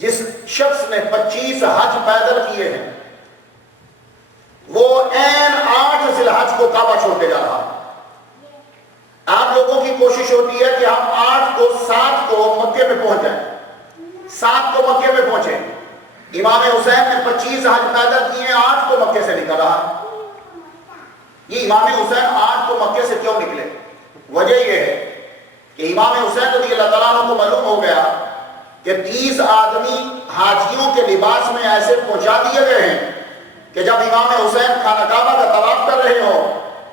جس شخص نے 25 حج پیدل کیے ہیں وہ عین 8 ذی الحج کو کعبہ چھوڑ کے جا رہا. آپ لوگوں کی کوشش ہوتی ہے کہ ہم 8 کو 7 کو مکے میں پہنچ جائیں, 7 کو مکے میں پہنچے. امام حسین نے 25 حج پیدل کیے ہیں, 8 کو مکے سے نکل رہا. یہ امام حسین 8 کو مکے سے کیوں نکلے؟ وجہ یہ ہے کہ امام حسین رضی اللہ تعالیٰ عنہ کو معلوم ہو گیا کہ 30 آدمی حاجیوں کے لباس میں ایسے پہنچا دیے گئے ہیں کہ جب امام حسین خانہ کعبہ کا طواف کر رہے ہو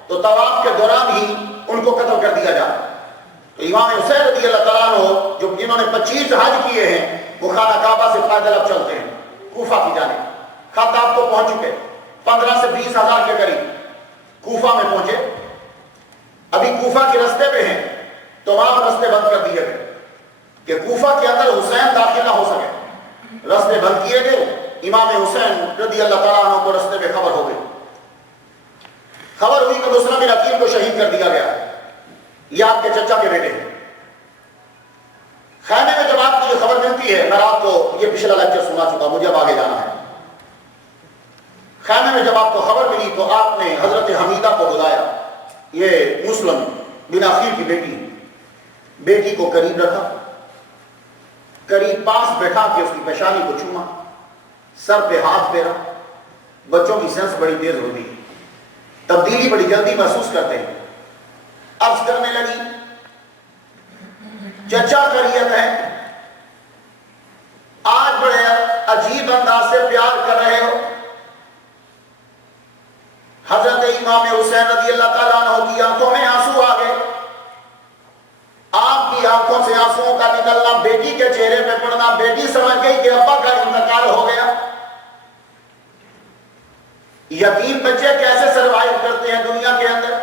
تو طواف کے دوران ہی ان کو قتل کر دیا جائے. تو امام حسین رضی اللہ تعالیٰ عنہ جو جنہوں نے 25 حج کیے ہیں وہ خانہ کعبہ سے پیدل اب چلتے ہیں کوفہ کی جانب. خط آپ کو پہنچ چکے, 15 سے 20 ہزار کے قریب کوفہ میں پہنچے. ابھی کوفہ کے رستے پہ ہیں, تمام رستے بند کر دیے گئے کہ کوفہ کے اندر حسین داخل نہ ہو سکے. رستے بند کیے گئے. امام حسین رضی اللہ تعالیٰ عنہ کو رستے میں خبر ہو گئی. خبر ہوئی کہ مسلم بن عقیل کو شہید کر دیا گیا. یہ آپ کے چچا کے بیٹے ہیں. خیمے میں جب آپ کو یہ خبر ملتی ہے, میں آپ کو یہ پچھلا لیکچر سنا چکا, مجھے اب آگے جانا ہے. خیمے میں جب آپ کو خبر ملی تو آپ نے حضرت حمیدہ کو بلایا. یہ مسلم بن عقیل کی بیٹی کو قریب رکھا, قریب پاس بیٹھا کے اس کی پیشانی کو چوما, سر پہ ہاتھ پھیرا. بچوں کی سینس بڑی تیز ہوتی ہے, تبدیلی بڑی جلدی محسوس کرتے ہیں. عرض کرنے لگی, چچا خیریت ہے؟ آج بڑے عجیب انداز سے پیار کر رہے ہو. حضرت امام حسین رضی اللہ تعالیٰ عنہ کی آنکھوں میں آنسو آ گئے. آپ کی آنکھوں سے آنسوؤں کا نکلنا, بیٹی کے چہرے پہ پڑنا, بیٹی سمجھ گئی کہ ابا کا انتقال ہو گیا. یتیم بچے کیسے سروائیو کرتے ہیں دنیا کے اندر؟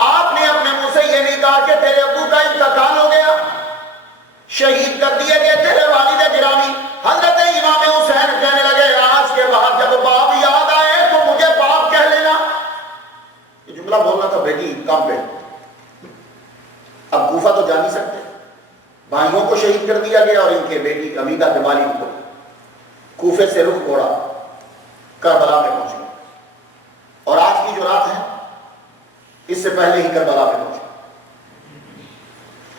آپ نے اپنے منہ سے یہ نہیں کہا کہ تیرے ابو کا انتقال ہو گیا, شہید کر دیے گئے تیرے والد گرامی. حضرت امام حسین کہنے لگے, آج کے بعد جب باپ یاد آئے تو مجھے باپ کہہ لینا. یہ جملہ بولنا تھا بیٹی کام پہ. اب کوفہ تو جا نہیں سکتے, بھائیوں کو شہید کر دیا گیا اور ان کے بیٹی حمیدہ کے والد کو. کوفے سے رخ موڑا, کربلا میں پہنچ گئے. اور آج کی جو رات ہے اس سے پہلے ہی کربلا میں پہنچے.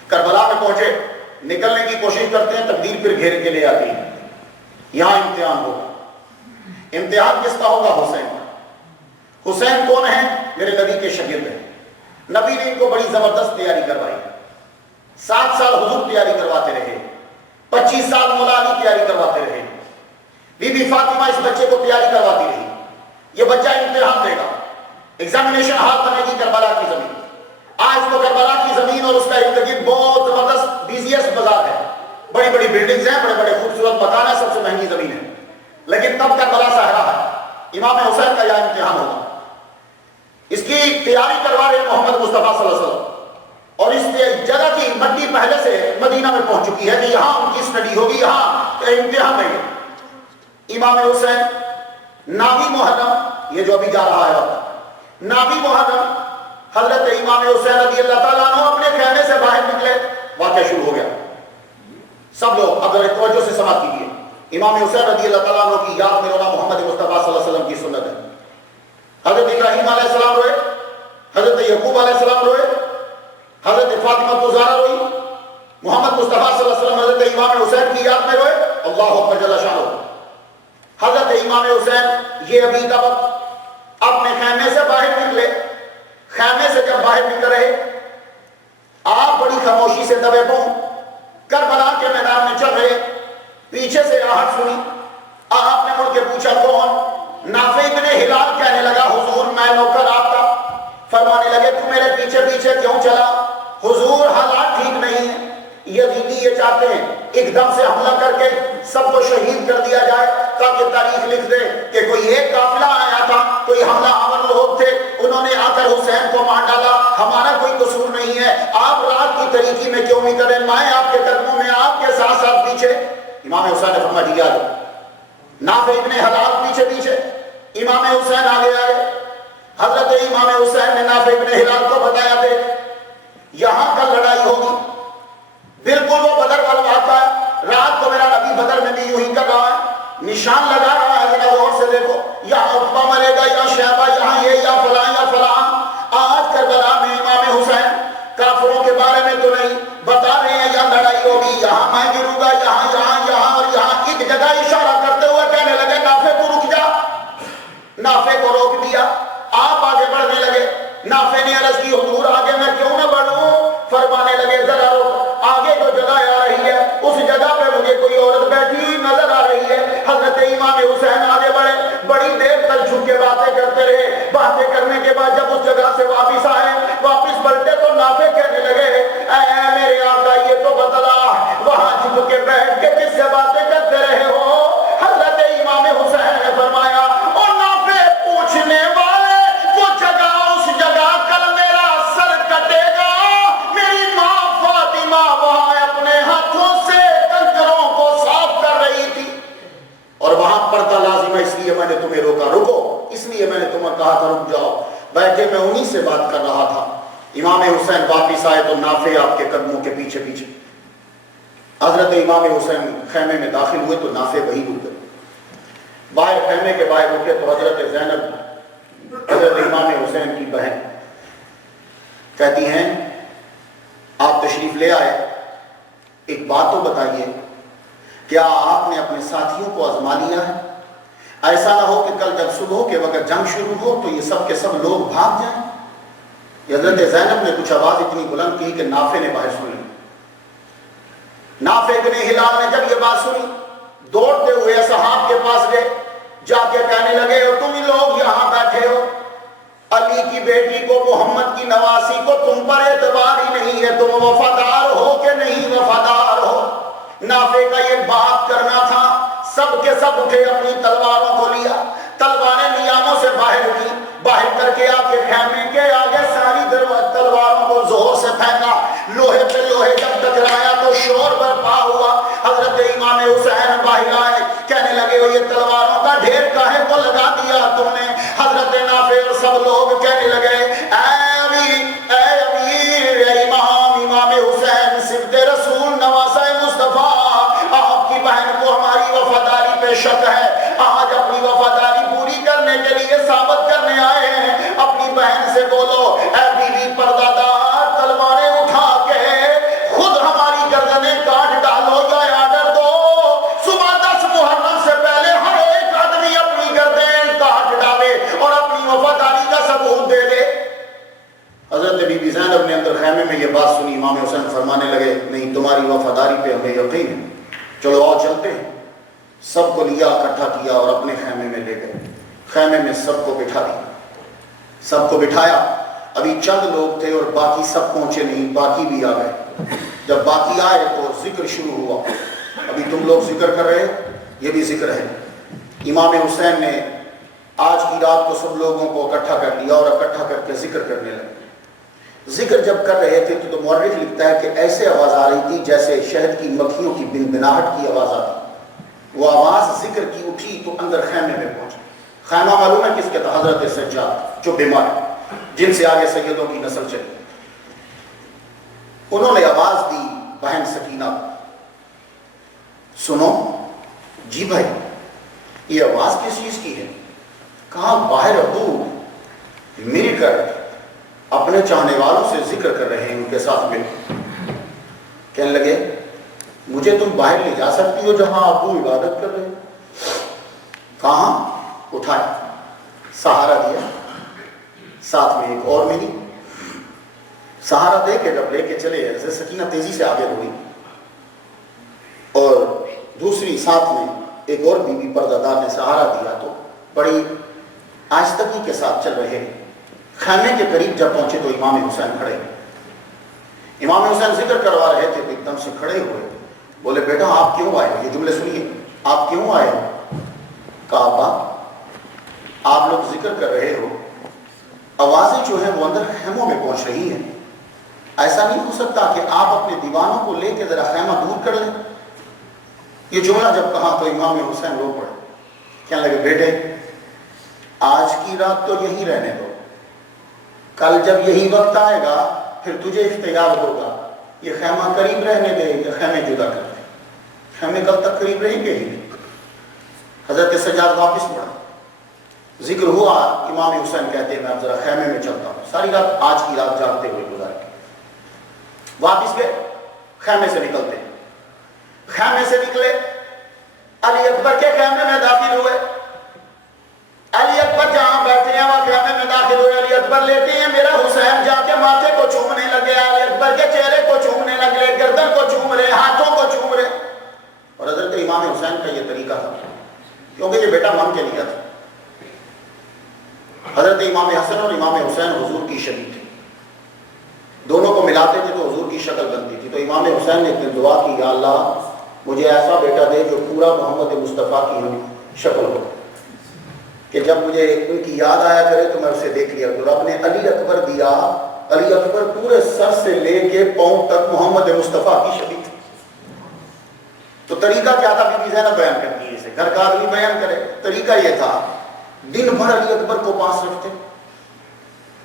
کربلا میں پہنچے, نکلنے کی کوشش کرتے ہیں, تقدیر پھر گھیر کے لے آتی ہے. یہاں امتحان ہوگا. امتحان کس کا ہوگا؟ حسین کا. حسین کون ہے؟ میرے نبی کے شاگرد ہیں. نبی نے ان کو بڑی زبردست تیاری کروائی. 7 سال حضور تیاری کرواتے رہے, 25 سال مولا علی تیاری کرواتے رہے, بی بی فاطمہ اس بچے کو تیاری کرواتی رہی. یہ بچہ امتحان دے گا, ایگزامینیشن ہال بنے گی کربلا کی زمین. آج تو کربلا کی زمین اور اس کا ارد گرد بہت زبردست بیزیس بازار ہے, بڑی بڑی بلڈنگز ہیں, بڑے بڑے خوبصورت مکان ہے, سب سے مہنگی زمین ہے. لیکن تب کربلا صحرا ہے. امام حسین کا یہ امتحان ہوگا. اس کی تیاری کروا رہے محمد مصطفیٰ صلی اللہ علیہ وسلم, اور اس جگہ کی مٹی پہلے سے مدینہ میں پہنچ چکی ہے کہ یہاں ان کی اسٹڈی ہوگی, یہاں امتحان دیں گے. امام حسین ناوی محرم, یہ جو ابھی جا رہا ہے وقت, ناوی محرم, حضرت امام حسین رضی اللہ تعالیٰ عنہ اپنے خیمے سے باہر نکلے. واقعہ شروع ہو گیا. سب لوگ اگر توجہ سے سماعت کیجیے. امام حسین رضی اللہ تعالیٰ عنہ کی یاد میں رونا محمد مصطفیٰ صلی اللہ علیہ وسلم کی سنت ہے. حضرت ابراہیم علیہ السلام روئے, حضرت یعقوب علیہ السلام روئے, حضرت فاطمہ الزہرا روئی, محمد مصطفیٰ صلی اللہ علیہ وسلم حضرت امام حسین کی یاد میں روئے. اللہ اکبر جل شانہ. حضرت امام حسین یہ ابھی کا وقت اپنے خیمے سے باہر نکلے. خیمے سے جب باہر نکل رہے, آپ بڑی خاموشی سے دبے پاؤں کربلا کے میدان میں چل رہے. پیچھے سے آہٹ سنی. آپ نے مڑ کے پوچھا کون؟ نافع بن ہلال کہنے لگا, حضور میں نوکر آپ کا. فرمانے لگے تو میرے پیچھے پیچھے کیوں چلا؟ حضور حالات ٹھیک نہیں ہیں. یزیدی یہ چاہتے ہیں ایک دم سے حملہ کر کے سب کو شہید کر دیا جائے تاکہ تاریخ لکھ دے کہ کوئی ایک قافلہ آیا تھا, کوئی حملہ آور لوگ تھے, انہوں نے آ کر حسین کو مار ڈالا, ہمارا کوئی قصور نہیں ہے. آپ رات کی طریقی میں کیوں نہیں کریں؟ میں آپ کے قدموں میں, آپ کے ساتھ ساتھ پیچھے. امام حسین نے فرمایا جی آ جاؤ. نافع ابن حلال پیچھے پیچھے, امام حسین آگے آئے. حضرت امام حسین نے نافع ابن حلال کو بتایا تھے یہاں کل لڑائی ہوگی. بالکل وہ بدر والا واقعہ ہے. رات کو میرا نبی بدر نشان لگا رہا ہے، ذرا غور سے دیکھو، یہاں عتبہ مرے گا، یا شیبہ، یہاں یہ، یا فلاں یا فلاں. آج کربلا میں امام حسین کافروں کے بارے میں تو نہیں بتا رہے ہیں یا لڑائی ہوگی، یہاں میں گروں گا، یہاں یہاں یہاں اور یہاں. ایک جگہ اشارہ کرتے ہوئے کہنے لگے نافع کو رک جا. نافع کو روک دیا، آپ آگے بڑھنے لگے. نافع نے عرض کی حضور آگے میں کیوں نہ بڑھوں؟ فرمانے لگے ذرا رک، آگے جو جگہ آ رہی ہے اس جگہ پہ مجھے کوئی عورت بیٹھی نظر آ رہی ہے. حضرت امام حسین آگے بڑھے، بڑی دیر تک جھک کے باتیں کرتے رہے. باتیں کرنے کے بعد جب اس جگہ سے واپس آئے، واپس پلٹے تو نافع کہنے لگے اے میرے آقا یہ تو بتلا وہاں جھک کے بیٹھ کے کس سے باتیں کرتے رہے ہو؟ حضرت امام حسین نے فرمایا او نافع پوچھنے والے، وہ جگہ اس جگہ کل میرا سر کٹے گا. میری ماں فاطمہ وہاں اپنے ہاتھوں سے کنکروں کو صاف کر رہی تھی اور وہاں پردہ لازم ہے، اس لیے میں نے تمہیں روکا. رکو، اس لیے میں نے تمہیں کہا تھا رک جاؤ. بیٹھے میں انہی سے بات کر رہا تھا. امام حسین واپس آئے تو نافع آپ کے قدموں کے پیچھے پیچھے. حضرت امام حسین خیمے میں داخل ہوئے تو نافع وہی رک گئے. باہر خیمے کے باہر رکے تو حضرت زینب حضرت امام حسین کی بہن کہتی ہیں آپ تشریف لے آئے، ایک بات تو بتائیے، کیا آپ نے اپنے ساتھیوں کو آزما لیا ہے؟ ایسا نہ ہو کہ کل جب صبح کے وقت جنگ شروع ہو تو یہ سب کے سب لوگ بھاگ جائیں. حضرت زینب نے کچھ آواز اتنی بلند کی کہ نافع نے باہر سن لی. نافع بن ہلال نے جب یہ بات سنی دوڑتے ہوئے اصحاب کے پاس گئے، جا کے کہنے لگے تم لوگ یہاں بیٹھے ہو، علی کی بیٹی کو، محمد کی نواسی کو تم پر اعتبار ہی نہیں ہے، تم وفادار ہو کہ نہیں وفادار ہو؟ نافع کا یہ بات کرنا تھا. سب کے سب اٹھے، اپنی تلواروں کو لیا، تلواریں نیاموں سے باہر کی، باہر کر کے آ کے خیمے کے آگے ساری تلواروں کو زور سے پھینکا. لوہے پہ لوہے جب ٹکرایا تو شور برپا ہوا. حضرت امام حسین باہر آئے، کہنے لگے یہ تلواروں کا ڈھیر کاہے کو لگا دیا تم نے؟ حضرت نافع اور سب لوگ کہنے لگے اے امیر، اے امام حسین صفت رسول نواسہ مصطفیٰ، آپ کی بہن کو ہماری وفاداری پہ شک ہے، آج اپنی وفاداری پوری کرنے کے لیے ثابت کرنے آئے ہیں. اپنی بہن سے بولو اے بیوی پردہ دار، تلواریں اٹھا کے خود ہماری گردنیں کاٹ ڈالو یا آرڈر دو، صبح 10 محرم سے پہلے ہر ایک آدمی اپنی گردن کاٹ ڈالے اور اپنی وفاداری کا ثبوت دے دے. حضرت بی بی زینب نے اندر خیمے میں یہ بات سنی. امام حسین فرمانے لگے نہیں، تمہاری وفاداری پہ ہمیں یقین ہے، چلو آؤ چلتے ہیں. سب کو لیا، اکٹھا کیا اور اپنے خیمے میں لے گئے. خیمے میں سب کو بٹھا دیا، سب کو بٹھایا. ابھی چند لوگ تھے اور باقی سب پہنچے نہیں، باقی بھی آ گئے. جب باقی آئے تو ذکر شروع ہوا. ابھی تم لوگ ذکر کر رہے ہو، یہ بھی ذکر ہے. امام حسین نے آج کی رات کو سب لوگوں کو اکٹھا کر لیا اور اکٹھا کر کے ذکر کرنے لگے. ذکر جب کر رہے تھے تو مورخ لکھتا ہے کہ ایسے آواز آ رہی تھی جیسے شہد کی مکھیوں کی بنبناہٹ کی آواز آتی. وہ آواز ذکر کی اٹھی تو اندر خیمے میں پہنچی. خیمہ معلوم ہے کس کے تھا؟ حضرت سجاد جو بیمار ہے، جن سے آگے سیدوں کی نسل چلی. انہوں نے آواز دی بہن سکینہ کو، سنو. جی بھائی یہ آواز کس چیز کی ہے؟ کہا باہر ابو مل کر اپنے چاہنے والوں سے ذکر کر رہے ہیں، ان کے ساتھ مل. کہنے لگے مجھے تم باہر لے جا سکتی ہو جہاں ابو عبادت کر رہے ہیں؟ کہاں؟ اٹھائے، سہارا دیا، ساتھ میں ایک اور ملی. سہارا دے کے جب لے کے چلے، حضرت سکینہ تیزی سے آگے بڑھی اور دوسری ساتھ میں ایک اور بیوی پردہ دار نے سہارا دیا تو بڑی آہستگی کے ساتھ چل رہے. خیمے کے قریب جب پہنچے تو امام حسین کھڑے. امام حسین ذکر کروا رہے تھے تو ایک دم سے کھڑے ہوئے. بولے بیٹا آپ کیوں آئے ہو؟ یہ جملے سنیے، آپ کیوں آئے ہو؟ کہا ابا آپ لوگ ذکر کر رہے ہو، آوازیں جو ہیں وہ اندر خیموں میں پہنچ رہی ہیں، ایسا نہیں ہو سکتا کہ آپ اپنے دیوانوں کو لے کے ذرا خیمہ دور کر لیں؟ یہ جملہ جب کہا تو امام حسین رو پڑے. کہنے لگے بیٹے آج کی رات تو یہی رہنے دو، کل جب یہی وقت آئے گا پھر تجھے اختیار ہوگا، یہ خیمہ قریب رہنے دے یا خیمے جدا کر دے. خیمے کل تک قریب رہیں گے ہی نہیں. حضرت سجاد واپس مڑا، ذکر ہوا امام حسین کہتے ہیں میں اب ذرا خیمے میں چلتا ہوں، ساری رات آج کی رات جاگتے ہوئے گزار کے واپس گئے، خیمے سے نکلتے، خیمے سے نکلے، علی اکبر کے خیمے میں داخل ہوئے، علی اکبر جہاں بیٹھے ہیں وہاں خیمے میں داخل ہوئے، علی اکبر لیتے ہیں، میرا حسین جا کے ماتھے کو چومنے لگے، علی اکبر کے چہرے کو چومنے لگے، گردن کو چوم رہے، ہاتھوں کو چوم رہے، اور حضرت امام حسین کا یہ طریقہ تھا کیونکہ یہ بیٹا من کے لیا تھا۔ حضرت امام حسن اور امام حسین حضور کی شبیہ تھے، دونوں کو ملاتے تھے تو حضور کی شکل بنتی تھی، تو امام حسین نے ایک دن دعا کی، یا اللہ مجھے ایسا بیٹا دے جو پورا محمد مصطفیٰ کی شکل ہو، کہ جب مجھے ان کی یاد آیا کرے تو میں اسے دیکھ لیا کروں۔ رب نے علی اکبر دیا، علی اکبر پورے سر سے لے کے پاؤں تک محمد مصطفیٰ کی شبیہ تھی۔ تو طریقہ کیا تھا؟ بی بی زینب بیان کرتی ہے، اسے گھر کا آدمی بیان کرے، طریقہ یہ تھا دن بھر علی اکبر کو پاس رکھتے،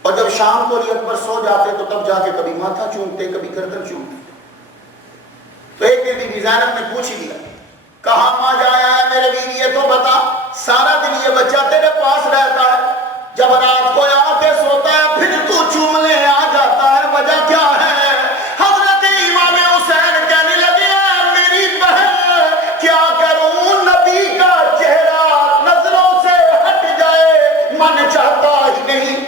اور جب شام کو علی اکبر سو جاتے تو تب جا کے کبھی ماتھا چومتے کبھی گردن چومتے۔ تو ایک دن بی بی زینب نے پوچھ لیا، کہاں ماں جایا ہے میرے بیوی، یہ تو بتا، سارا دن یہ بچہ تیرے پاس رہتا ہے، جب رات کو آ کے سوتا ہے پھر تو چومنے آ جاتا ہے، وجہ کیا ہے؟ حضرت امام حسین کہنے لگے، میری بہن کیا کروں، نبی کا چہرہ نظروں سے ہٹ جائے من چاہتا ہی نہیں،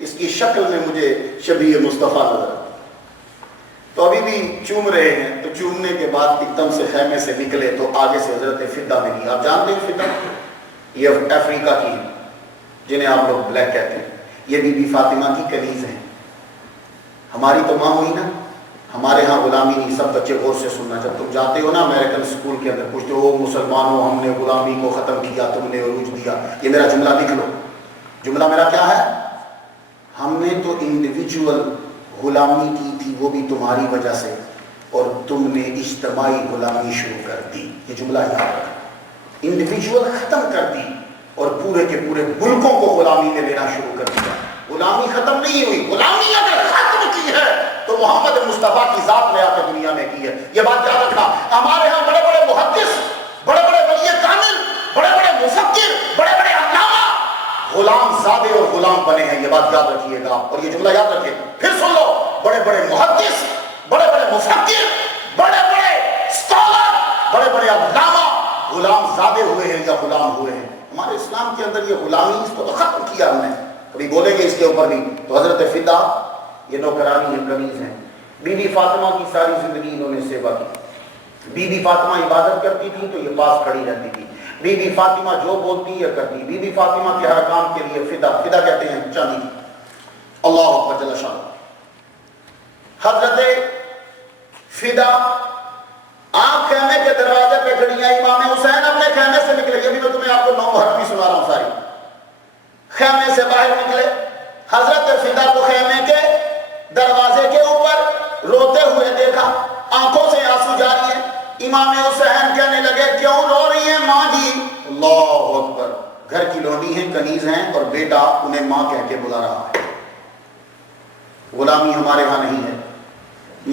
اس کی شکل میں مجھے شبیہ مصطفیٰ نظر آتا۔ تو ابھی بھی چوم رہے ہیں، تو چومنے کے بعد ایک دم سے خیمے سے نکلے تو آگے سے حضرت فدہ ملی۔ آپ جانتے ہیں فدہ یہ افریقہ کی ہے، جنہیں آپ لوگ بلیک کہتے ہیں، یہ بی بی فاطمہ کی کنیز ہیں۔ ہماری تو ماں ہوئی نا، ہمارے ہاں غلامی نہیں، سب بچے غور سے سننا، جب تم جاتے ہو نا امریکن اسکول کے اندر پوچھتے ہو مسلمانوں ہم نے غلامی کو ختم کیا، تم نے عروج دیا، یہ میرا جملہ لکھ لو، جملہ میرا کیا ہے؟ ہم نے تو انڈیویجول غلامی کی تھی، وہ بھی تمہاری وجہ سے، اور تم نے اجتماعی غلامی شروع کر دی، یہ جملہ یاد رکھنا، انڈیویجول ختم کر دی اور پورے کے پورے ملکوں کو غلامی میں لینا شروع کر دیا۔ غلامی ختم نہیں ہوئی، غلامی اگر ختم کی ہے تو محمد مصطفیٰ کی ذات میں آ کے دنیا میں کی ہے، یہ بات یاد رکھنا۔ ہمارے ہاں بڑے بڑے محدث، بڑے بڑے ولی کامل، بڑے بڑے مفکر، بڑے بڑے علامہ غلام زادے اور غلام بنے ہیں، یہ بات یاد رکھیے گا، اور یہ جملہ یاد رکھیے، پھر سن لو، بڑے بڑے محدث، بڑے بڑے مفکر، بڑے بڑے اسکالر، بڑے بڑے علامہ غلام زادے ہوئے ہیں یا غلام ہوئے ہیں۔ ہمارے اسلام کے اندر یہ غلامی، اس کو تو ختم کیا ہم نے، کبھی بولیں گے اس کے اوپر بھی۔ تو حضرت فدہ یہ نوکرانی ہے، کنیز ہیں۔ بی بی فاطمہ کی ساری زندگی انہوں نے سیوا کی، بی بی فاطمہ عبادت کرتی تھی تو یہ پاس کھڑی رہتی تھی، بی بی فاطمہ جو بولتی یا کرتی، بی بی فاطمہ کے ہر کام کے لیے فدہ کہتے ہیں چاندی کی۔ اللہ اکبر جل شانہ۔ حضرت فدہ آپ خیمے کے دروازے پہ کھڑی ہیں، امام حسین اپنے خیمے سے نکلے، یہ بھی میں تمہیں آپ کو 9 محرم سنا رہا ہوں ساری، خیمے سے باہر نکلے، حضرت فدہ کو خیمے کے دروازے کے اوپر روتے ہوئے دیکھا، آنکھوں سے آنسو جاری ہیں۔ امام حسین کہنے لگے کیوں رو رہی ہیں ماں جی؟ اللہ اکبر، گھر کی لونڈی ہیں، کنیز ہیں، اور بیٹا انہیں ماں کہہ کے بلا رہا ہے۔ غلامی ہمارے ہاں نہیں ہے،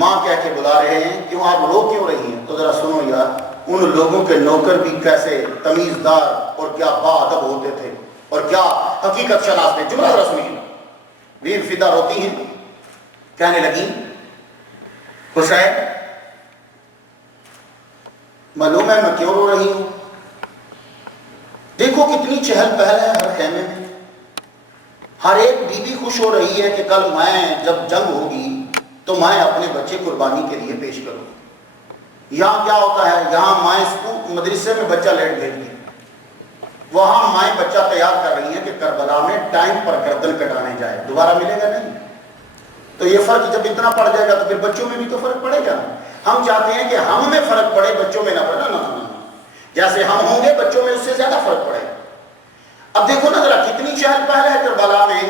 ماں کہہ کے بلا رہے ہیں، کیوں آپ رو کیوں رہی ہیں؟ تو ذرا سنو یار، ان لوگوں کے نوکر بھی کیسے تمیزدار اور کیا باادب ہوتے تھے، اور کیا حقیقت شناس تھے۔ جملہ ذرا سنیے، بی بی فدہ روتی ہیں، کہنے لگی حسین معلوم ہے میں کیوں رو رہی ہوں؟ دیکھو کتنی چہل پہل ہے ہر خیمے میں، ہر ایک بیوی خوش ہو رہی ہے کہ کل میں جب جنگ ہوگی تو میں اپنے بچے قربانی کے لیے پیش کروں۔ یہاں کیا ہوتا ہے، یہاں مائیں مدرسے میں بچہ لیٹ بھیجتی ہیں، وہاں مائیں بچہ تیار کر رہی ہیں کہ کربلا میں ٹائم پر گردن کٹانے جائے، دوبارہ ملے گا نہیں۔ تو یہ فرق جب اتنا پڑ جائے گا تو پھر بچوں میں بھی تو فرق پڑے گا۔ ہم چاہتے ہیں کہ ہم میں فرق پڑے، بچوں میں نہ پڑے، نہ جیسے ہم ہوں گے بچوں میں اس سے زیادہ فرق پڑے گا۔ اب دیکھو نا ذرا کتنی چہل پہل ہے کربلا میں،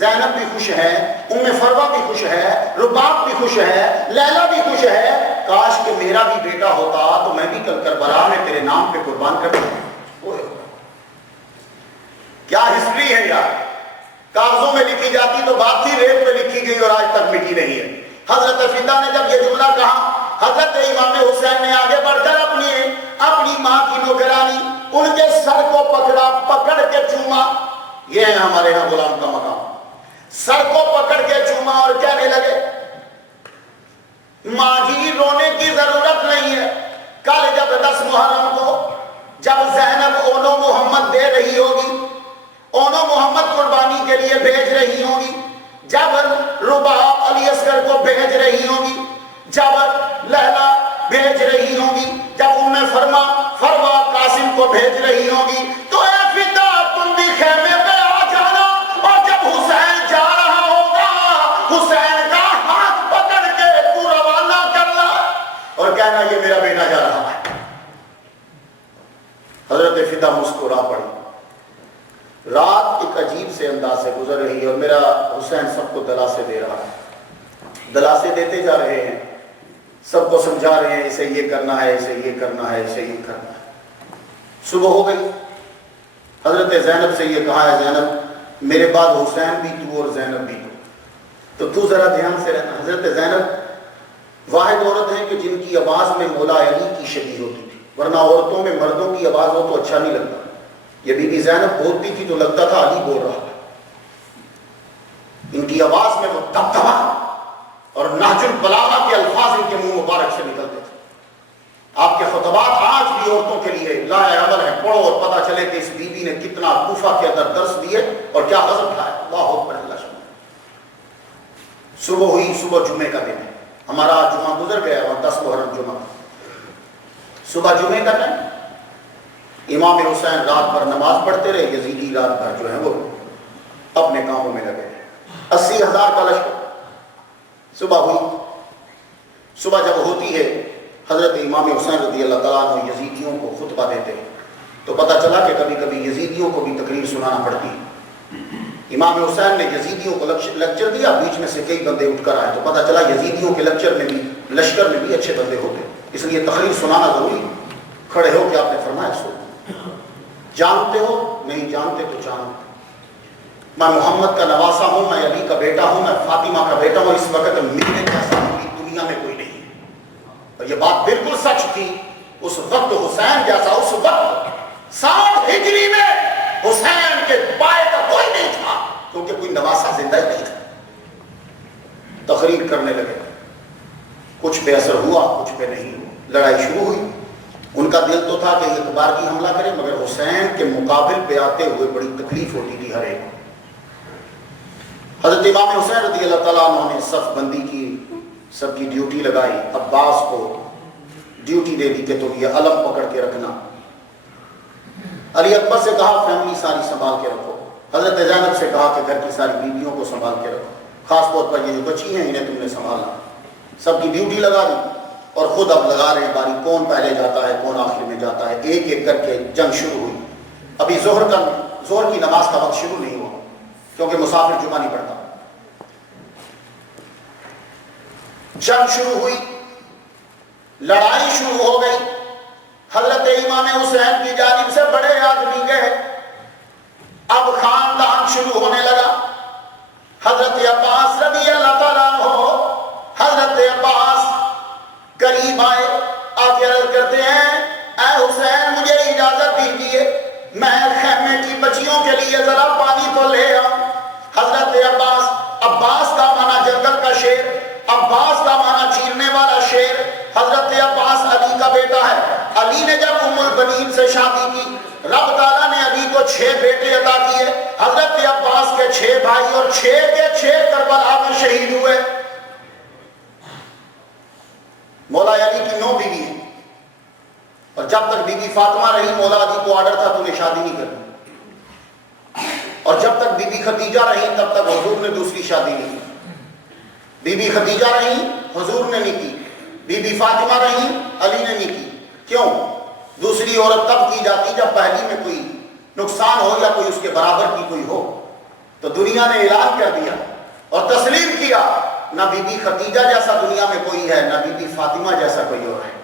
زینب بھی خوش ہے، ام فروہ بھی خوش ہے، رباب بھی خوش ہے، لیلا بھی خوش ہے، کاش کہ میرا بھی بیٹا ہوتا تو میں بھی کل کربلا میں تیرے نام پہ قربان کر دوں۔ کیا ہسٹری ہے یار، کاغذوں میں لکھی جاتی تو بات تھی، ریت میں لکھی گئی اور آج تک مٹی نہیں ہے۔ حضرت فدہ نے جب یہ جملہ کہا، حضرت امام حسین نے آگے بڑھ کر اپنی ماں کی نوکرانی ان کے سر چوما. یہ ہے ہمارے یہاں غلام کا مقام. سر کو پکڑ کے چوما اور کہنے لگے ماں جی رونے کی ضرورت نہیں ہے. کل جب 10 محرم کو جب زینب اونو محمد دے رہی ہوگی, اونو محمد قربانی کے لیے بھیج رہی ہوگی, جب رباب علی اصغر کو بھیج رہی ہوگی, جب لیلا بھیج رہی ہوگی, جب فروا قاسم کو بھیج رہی ہوگی, تو اے فدا تم بھی خیمے پہ آ جانا, اور جب حسین جا رہا ہوگا حسین کا ہاتھ پکڑ کے تو روانہ کرنا اور کہنا یہ میرا بیٹا جا رہا ہے. حضرت فدا مسکرا پڑی. رات ایک عجیب سے انداز سے گزر رہی ہے اور میرا حسین سب کو دلاسے دے رہا ہے, دلاسے دیتے جا رہے ہیں, سب کو سمجھا رہے ہیں اسے یہ کرنا ہے, اسے یہ کرنا ہے, اسے یہ کرنا ہے. صبح ہو گئی. حضرت زینب سے یہ کہا ہے زینب میرے بعد حسین بھی تو اور زینب بھی تو ذرا دھیان سے رہنا. حضرت زینب واحد عورت ہے کہ جن کی آواز میں مولا علی کی شبیہ ہوتی تھی, ورنہ عورتوں میں مردوں کی آواز ہو تو اچھا نہیں لگتا. یہ بی بی زینب بولتی تھی تو لگتا تھا علی بول رہا تھا. ان کی آواز میں وہ دبدبا اور نہج البلاغہ کے الفاظ ان کے منہ مبارک سے نکلتے تھے. آپ کے خطبات آج بھی عورتوں کے لیے لا عمل ہے. پڑھو اور پتہ چلے کہ اس بی بی نے کتنا کوفہ کے اندر درس دیے اور کیا غضب کھایا. اللہ اکبر اللہ شکر. صبح ہوئی, صبح جمعے کا دن ہے. ہمارا آج جمعہ گزر گیا اور 10 محرم جمعہ. صبح جمعے کا دن, امام حسین رات بھر نماز پڑھتے رہے, یزیدی رات بھر جو ہے وہ اپنے کاموں میں لگے. 80,000 کا لشکر. صبح ہوئی. صبح جب ہوتی ہے حضرت امام حسین رضی اللہ تعالیٰ عنہ یزیدیوں کو خطبہ دیتے ہیں تو پتہ چلا کہ کبھی کبھی یزیدیوں کو بھی تقریر سنانا پڑتی ہے. امام حسین نے یزیدیوں کو لیکچر دیا, بیچ میں سے کئی بندے اٹھ کر آئے تو پتہ چلا یزیدیوں کے لیکچر میں بھی لشکر میں بھی اچھے بندے ہوتے, اس لیے تقریر سنانا ضروری. کھڑے ہو کے آپ نے فرمایا سو جانتے ہو, نہیں جانتے تو جانو, میں محمد کا نواسا ہوں, میں علی کا بیٹا ہوں, میں فاطمہ کا بیٹا ہوں. اس وقت میرے جیسا دنیا میں کوئی نہیں ہے. اور یہ بات بالکل سچ تھی. اس وقت حسین جیسا, اس وقت 60 ہجری میں حسین کے پائے کا کوئی نہیں تھا, کیونکہ کوئی نواسا زندہ ہی نہیں تھا. تقریر کرنے لگے, کچھ پہ اثر ہوا, کچھ پہ نہیں ہوا. لڑائی شروع ہوئی. ان کا دل تو تھا کہ ایک بار کی حملہ کرے, مگر حسین کے مقابل پہ آتے ہوئے بڑی تکلیف ہوتی تھی ہر ایک. حضرت امام حسین رضی اللہ تعالیٰ عنہ نے صف بندی کی, سب کی ڈیوٹی لگائی. عباس کو ڈیوٹی دے دی کہ تو یہ علم پکڑ کے رکھنا. علی اکبر سے کہا فیملی ساری سنبھال کے رکھو. حضرت زینب سے کہا کہ گھر کی ساری بیویوں کو سنبھال کے رکھو, خاص طور پر یہ جو بچی ہیں انہیں تم نے سنبھالنا. سب کی ڈیوٹی لگا دی اور خود اب لگا رہے ہیں باری, کون پہلے جاتا ہے کون آخر میں جاتا ہے. ایک ایک کر کے جنگ شروع ہوئی. ابھی ظہر کی نماز کا وقت شروع نہیں ہوا کیونکہ مسافر جمعہ نہیں پڑتا. جنگ شروع ہوئی, لڑائی شروع ہو گئی. حضرت امام حسین کی جانب سے بڑے آدمی گئے. اب خاندان شروع ہونے لگا. حضرت عباس رضی اللہ تعالیٰ عنہ, حضرت عباس قریب آئے, آپ عرض کرتے ہیں اے حسین مجھے اجازت دیجیے میں خیمے کی بچیوں کے لیے ذرا پانی تو لے آؤں. حضرت عباس, عباس کا معنی جنگل کا شیر, عباس کا معنی چیرنے والا شیر. حضرت عباس علی کا بیٹا ہے. علی نے جب ام البنین سے شادی کی, رب تعالیٰ نے علی کو 6 بیٹے عطا کیے. حضرت عباس کے 6 بھائی اور 6 کے 6 کربلا میں شہید ہوئے. مولا علی کی 9 بیوی ہیں اور جب تک بی بی فاطمہ رہی مولا علی کو آرڈر تھا تو نے شادی نہیں کرنی, اور جب تک بی بی خدیجہ رہی تب تک حضور نے دوسری شادی نہیں کی. بی بی خدیجہ رہی حضور نے نہیں کی, بی بی فاطمہ رہی علی نے نہیں کی. کیوں؟ دوسری عورت تب کی جاتی جب پہلی میں کوئی نقصان ہو یا کوئی اس کے برابر کی کوئی ہو. تو دنیا نے اعلان کر دیا اور تسلیم کیا نہ بی بی خدیجہ جیسا دنیا میں کوئی ہے, نہ بی بی فاطمہ جیسا کوئی اور ہے.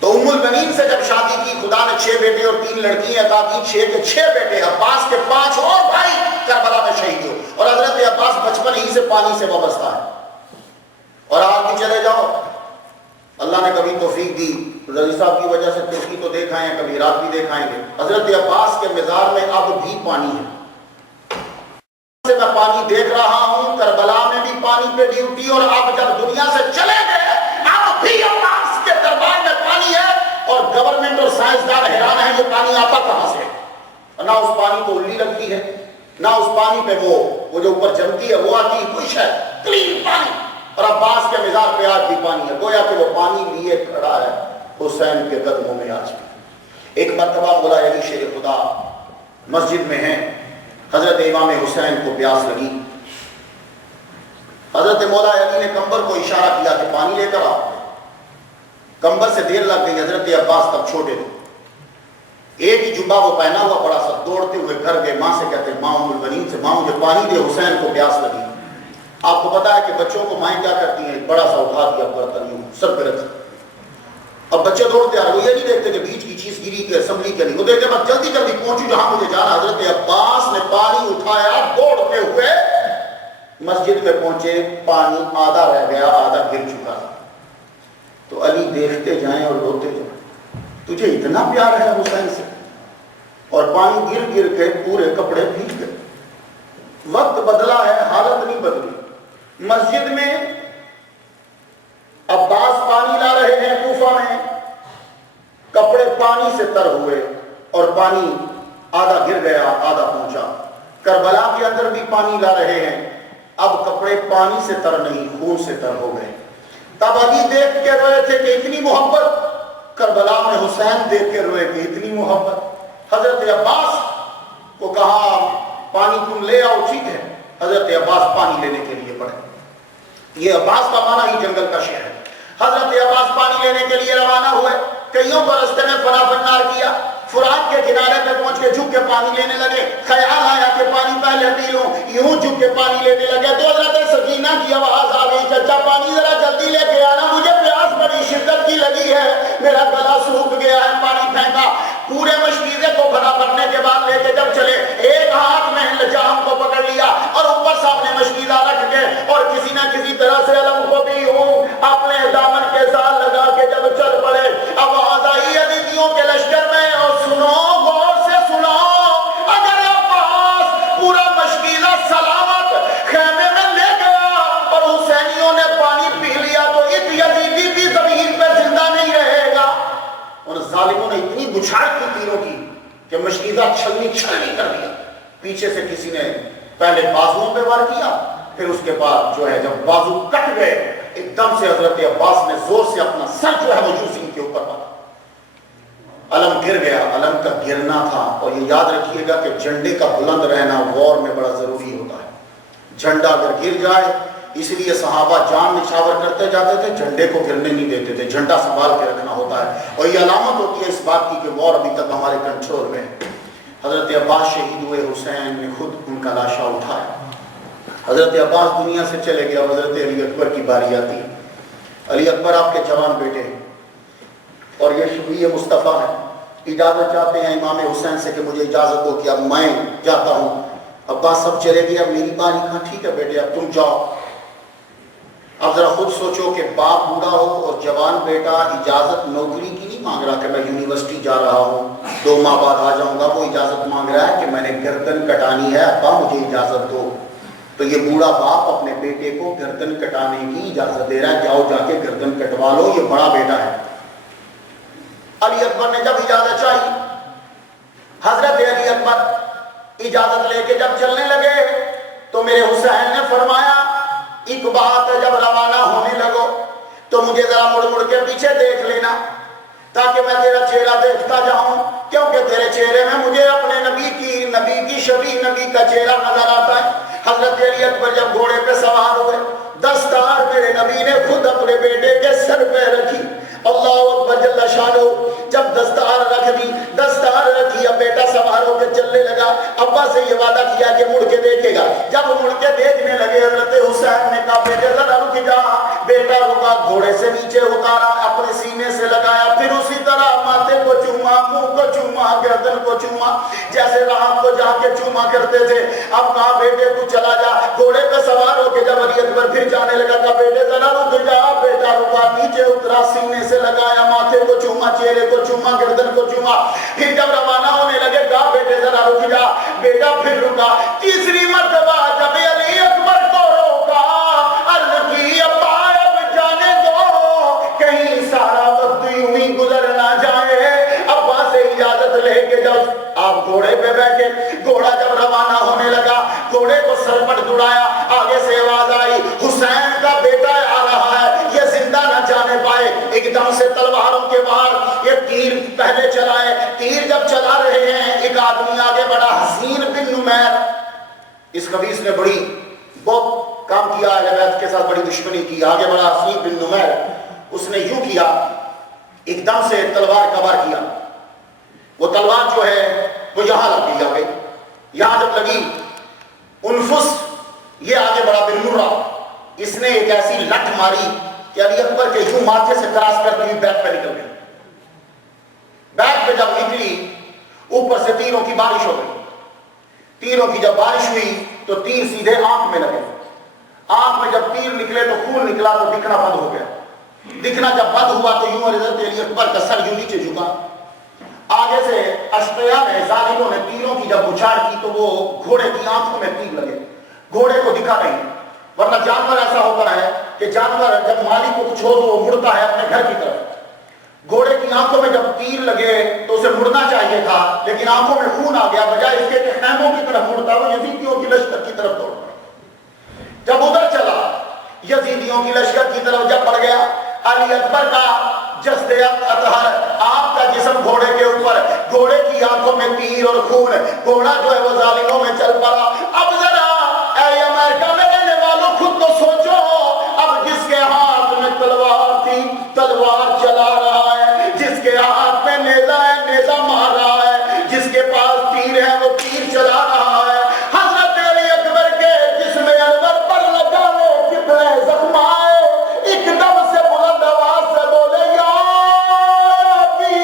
تو ام البنین سے جب شادی کی خدا نے 6 بیٹے اور 3 لڑکیاں عطا کی. 6 کے 6 بیٹے, عباس کے 5 اور بھائی کربلا میں شہید ہوئے. اور حضرت عباس بچپن ہی سے پانی سے وابستہ ہے. اور آپ بھی چلے جاؤ اللہ نے کبھی توفیق دی رضی صاحب کی وجہ سے ترکی تو دیکھ آئے ہیں, کبھی عراق بھی دیکھ آئیں گے. حضرت عباس کے مزار میں اب بھی پانی ہے. میں پانی دیکھ رہا ہوں, کربلا میں بھی پانی پہ ڈیوٹی, اور اب جب دنیا سے چلے گئے اب بھی عباس کے دربار میں پانی ہے, اور گورنمنٹ اور سائنسدان حیران ہیں یہ پانی آتا کہاں سے. نہ اس پانی کو اللی لگتی ہے, نہ اس پانی پہ وہ جو اوپر جمتی ہے وہ آتی ہے, کچھ ہے کلین پانی. اور عباس کے مزار پہ آج بھی پانی ہے, گویا کہ وہ پانی لیے کھڑا ہے حسین کے قدموں میں آج بھی. ایک مرتبہ مولا علی شیر خدا مسجد میں ہیں, حضرت امام حسین کو پیاس لگی. حضرت مولا علی نے کمبر کو اشارہ کیا کہ پانی لے کر آؤ. کمبر سے دیر لگ گئی. حضرت عباس تب چھوٹے تھے, ایک ہی جبہ وہ پہنا ہوا بڑا سا, دوڑتے ہوئے گھر گئے, ماں سے کہتے ہیں ماں ام البنین سے, ماں مجھے پانی دے, حسین کو پیاس لگی. آپ کو پتا ہے کہ بچوں کو مائیں کیا کرتی ہیں, بڑا سا اٹھا دیا برتن یوں سب پہ رکھ. اب بچے دوڑتے آ رہے, وہ یہ نہیں دیکھتے کہ بیچ کی چیز گری کہ اسمبلی کے نہیں, وہ دیکھتے بس جلدی جلدی پہنچوں جہاں مجھے جانا. حضرت عباس نے پانی اٹھایا, دوڑتے ہوئے مسجد میں پہنچے, پانی آدھا رہ گیا, آدھا گر چکا تھا. تو علی دیکھتے جائیں اور روتے جائیں, تجھے اتنا پیار ہے حسین سے, اور پانی گر گر کے پورے کپڑے بھیگ گئے. وقت بدلا ہے, حالت نہیں بدلی. مسجد میں عباس پانی لا رہے ہیں کوفہ میں, کپڑے پانی سے تر ہوئے, اور پانی آدھا گر گیا آدھا پہنچا. کربلا کے اندر بھی پانی لا رہے ہیں, اب کپڑے پانی سے تر نہیں خون سے تر ہو گئے. تب علی دیکھ کے روئے تھے کہ اتنی محبت, کربلا میں حسین دیکھ کے روئے کہ اتنی محبت. حضرت عباس کو کہا پانی تم لے آؤ, ٹھیک ہے. حضرت عباس پانی لینے کے لیے پڑے. یہ عباس کا معنی ہی جنگل کا شہر ہے. حضرت عباس پانی لینے کے لیے روانہ ہوئے, کئیوں کو رستے میں فنا فنار کیا, فرات کے کنارے پہ پہنچ کے جھک کے پانی لینے لگے. خیال آیا کہ پانی پہلے پی لوں, یوں جھک کے پانی لینے لگے تو حضرت سکینہ کی آواز آ گئی, چچا پانی ذرا جلدی لے کے آنا, مجھے پیاس بڑی شدت کی لگی ہے, میرا گلا سوکھ گیا ہے. پانی پھینکا, پورے مشکیزے کو بھرا بھرنے کے بعد لے کے جب چلے, ایک ہاتھ میں لجام کو پکڑ لیا, اور اوپر سامنے مشکیزہ رکھ کے, اور کسی نہ کسی طرح سے علم کو بھی ہوں اپنے دامن کے ساتھ لگا کے جب چل پڑے. آواز آئی عزیزیوں کے لشکر میں, اور سنو غور سے سنو, اگر عباس پورا مشکیزہ سلامت خیمے میں لے گیا اور حسینیوں نے پانی پی لیا تو اس یزیدی بھی زمین پہ زندہ نہیں رہے گا. اور ظالموں نے اتنی بچھاڑ کی تیروں کی کہ مشکیزہ چھلنی چھلنی کر دیا. پیچھے سے کسی نے پہلے بازوؤں پہ وار کیا, پھر اس کے بعد جو ہے جب بازو کٹ گئے, ایک دم سے حضرت عباس نے زور سے اپنا سر جو ہے وہ جوسین کے اوپر مارا. علم گر گیا. علم کا گرنا تھا, اور یہ یاد رکھیے گا کہ جھنڈے کا بلند رہنا وار میں بڑا ضروری ہوتا ہے. جھنڈا اگر گر جائے, اس لیے صحابہ جان نچھاور کرتے جاتے تھے, جھنڈے کو گرنے نہیں دیتے تھے, جھنڈا سنبھال کے رکھنا ہوتا ہے. اور یہ علامت ہوتی ہے اس بات کی کہ وار ابھی تک ہمارے کنٹرول میں ہے. حضرت عباس شہید ہوئے, حسین نے خود ان کا لاشا اٹھایا. حضرت عباس دنیا سے چلے گیا, حضرت علی اکبر کی باری آتی. علی اکبر آپ کے جوان بیٹے ہیں, اور یہ شبیہ مصطفیٰ ہے. اجازت چاہتے ہیں امام حسین سے کہ مجھے اجازت دو کہ اب میں جاتا ہوں. عباس سب چلے گیا, میری باری کہاں, ٹھیک ہے بیٹے اب تم جاؤ. اب ذرا خود سوچو کہ باپ بوڑھا ہو اور جوان بیٹا اجازت نوکری کی نہیں مانگ رہا کہ میں یونیورسٹی جا رہا ہوں 2 ماہ بعد آ جاؤں گا, وہ اجازت مانگ رہا ہے کہ میں نے گردن کٹانی ہے, ابا مجھے اجازت دو. تو یہ بوڑھا باپ اپنے بیٹے کو گردن کٹانے کی اجازت دے رہا ہے, جاؤ جا کے گردن کٹوا لو, یہ بڑا بیٹا ہے. علی اکبر نے جب اجازت چاہی, حضرت علی اکبر اجازت لے کے جب چلنے لگے تو میرے حسین نے فرمایا ایک بات ہے, جب روانہ ہونے لگو تو مجھے ذرا مڑ مڑ کے پیچھے دیکھ لینا تاکہ میں تیرا چہرہ دیکھتا جاؤں, کیونکہ تیرے چہرے میں مجھے اپنے نبی کی شبیہ نبی کا چہرہ نظر آتا ہے. حضرت علی اکبر جب گھوڑے پہ سوار ہوئے, دستار میرے نبی نے خود اپنے بیٹے کے سر پہ رکھی. اللہ اکبر جل شانہ, جب دستار رکھ دی, دستار رکھی, اب بیٹا سوار ہو کے چلنے لگا. ابا سے یہ وعدہ کیا کہ مڑ کے دیکھے گا. جب مڑ کے دیکھنے لگے حضرت حسین نے کہا بیٹے ذرا رک جا. بیٹا رکا, گھوڑے سے نیچے اتارا, اپنے سینے سے لگایا, پھر اسی طرح ماتھے کو چوما, منہ کو چوما, گردن گردن کو چوما جیسے راہ کو جا کے چوما کرتے تھے. اب کہا بیٹے تو چلا جا. گھوڑے پہ سوار ہو کے جب علی اکبر پھر جانے لگا کہا بیٹے ذرا رک جا. بیٹا رکا, نیچے اترا, سینے سے لگایا, ماتھے کو چوما, چہرے کو چوما, گردن کو چوما. پھر جب روانہ ہونے لگے کہا بیٹے ذرا رک جا. بیٹا پھر رکا. تیسری مرتبہ جب علی اکبر کو روکا, عرض کی ابا اب جانے دو, کہیں سارا وقت یوں ہی گزر نہ جائے. ابا سے اجازت لے کے جب آپ گھوڑے پہ بیٹھے, گھوڑا جب روانہ ہونے لگا, گھوڑے کو سر پر دوڑایا, آگے سے آواز آئی حسین کا بیٹا آ رہا ہے, یہ زندہ نہ جانے پائے. ایک دم سے تلواروں کے باہر یہ تیر پہلے چلائے. تیر جب چلا رہے ہیں, ایک آدمی آگے بڑا, حسین بن نمیر. اس خبیث نے بڑی بہت کام کیا, اہل بیت کے ساتھ بڑی دشمنی کی. آگے بڑا حسین بن نمیر, اس نے یوں کیا, ایک دم سے تلوار کا وار کیا. وہ تلوار جو ہے وہ یہاں لگ گئی. آگے یہاں جب لگی, انفس یہ آگے بڑا بن مرہ, اس نے ایک ایسی لٹ ماری کہ علی اکبر کے یوں ماتھے سے کراس کرتی ہوئی بیک پہ نکل گئی. بیک پہ جب نکلی, اوپر سے تیروں کی بارش ہو گئی. تیروں کی جب بارش ہوئی تو تیر سیدھے آنکھ میں لگے. آنکھ میں جب تیر نکلے تو خون نکلا تو دکھنا بند ہو گیا. دکھنا جب بند ہوا تو یوں حضرت علی اکبر کا سر یوں نیچے جھکا. آگے سے اشتیا نے, ظالموں نے تیروں کی جب بچھاڑ کی تو وہ گھوڑے کی آنکھوں میں تیر لگے. گھوڑے کو دکھا نہیں, ورنہ جانور ایسا ہوتا ہے کہ جانور جب مالک کو کچھ ہو تو وہ مڑتا ہے اپنے گھر کی طرف. گھوڑے کی آنکھوں میں جب تیر لگے تو اسے مڑنا چاہیے تھا, لیکن آنکھوں میں خون آ گیا. بجائے اس کے کہ خیموں کی طرف مڑتا, وہ یزیدیوں کی لشکر کی طرف دوڑ پڑا. جب ادھر چلا, یزیدیوں کی لشکر کی طرف جب بڑھ گیا, علی اکبر کا جسد اطہر, آپ کا جسم گھوڑے کے اوپر, گھوڑے کی آنکھوں میں تیر اور خون. گھوڑا جو ہے وہ ظالموں میں چل پڑا. اب ذرا اے امریکہ میں رہنے والوں خود تو سوچو, اب جس کے ہاتھ میں تلوار تھی تلوار چلا رہا ہے, جس کے ہاتھ میں نیزہ ہے نیزہ مار رہا ہے, جس کے پاس تیر ہے وہ تیر چلا رہا ہے. حضرت علی اکبر کے جسم انور پر لگا ہوئے کتنے زخم آئے. ایک دم سے بلند آواز سے بولے یا ابی,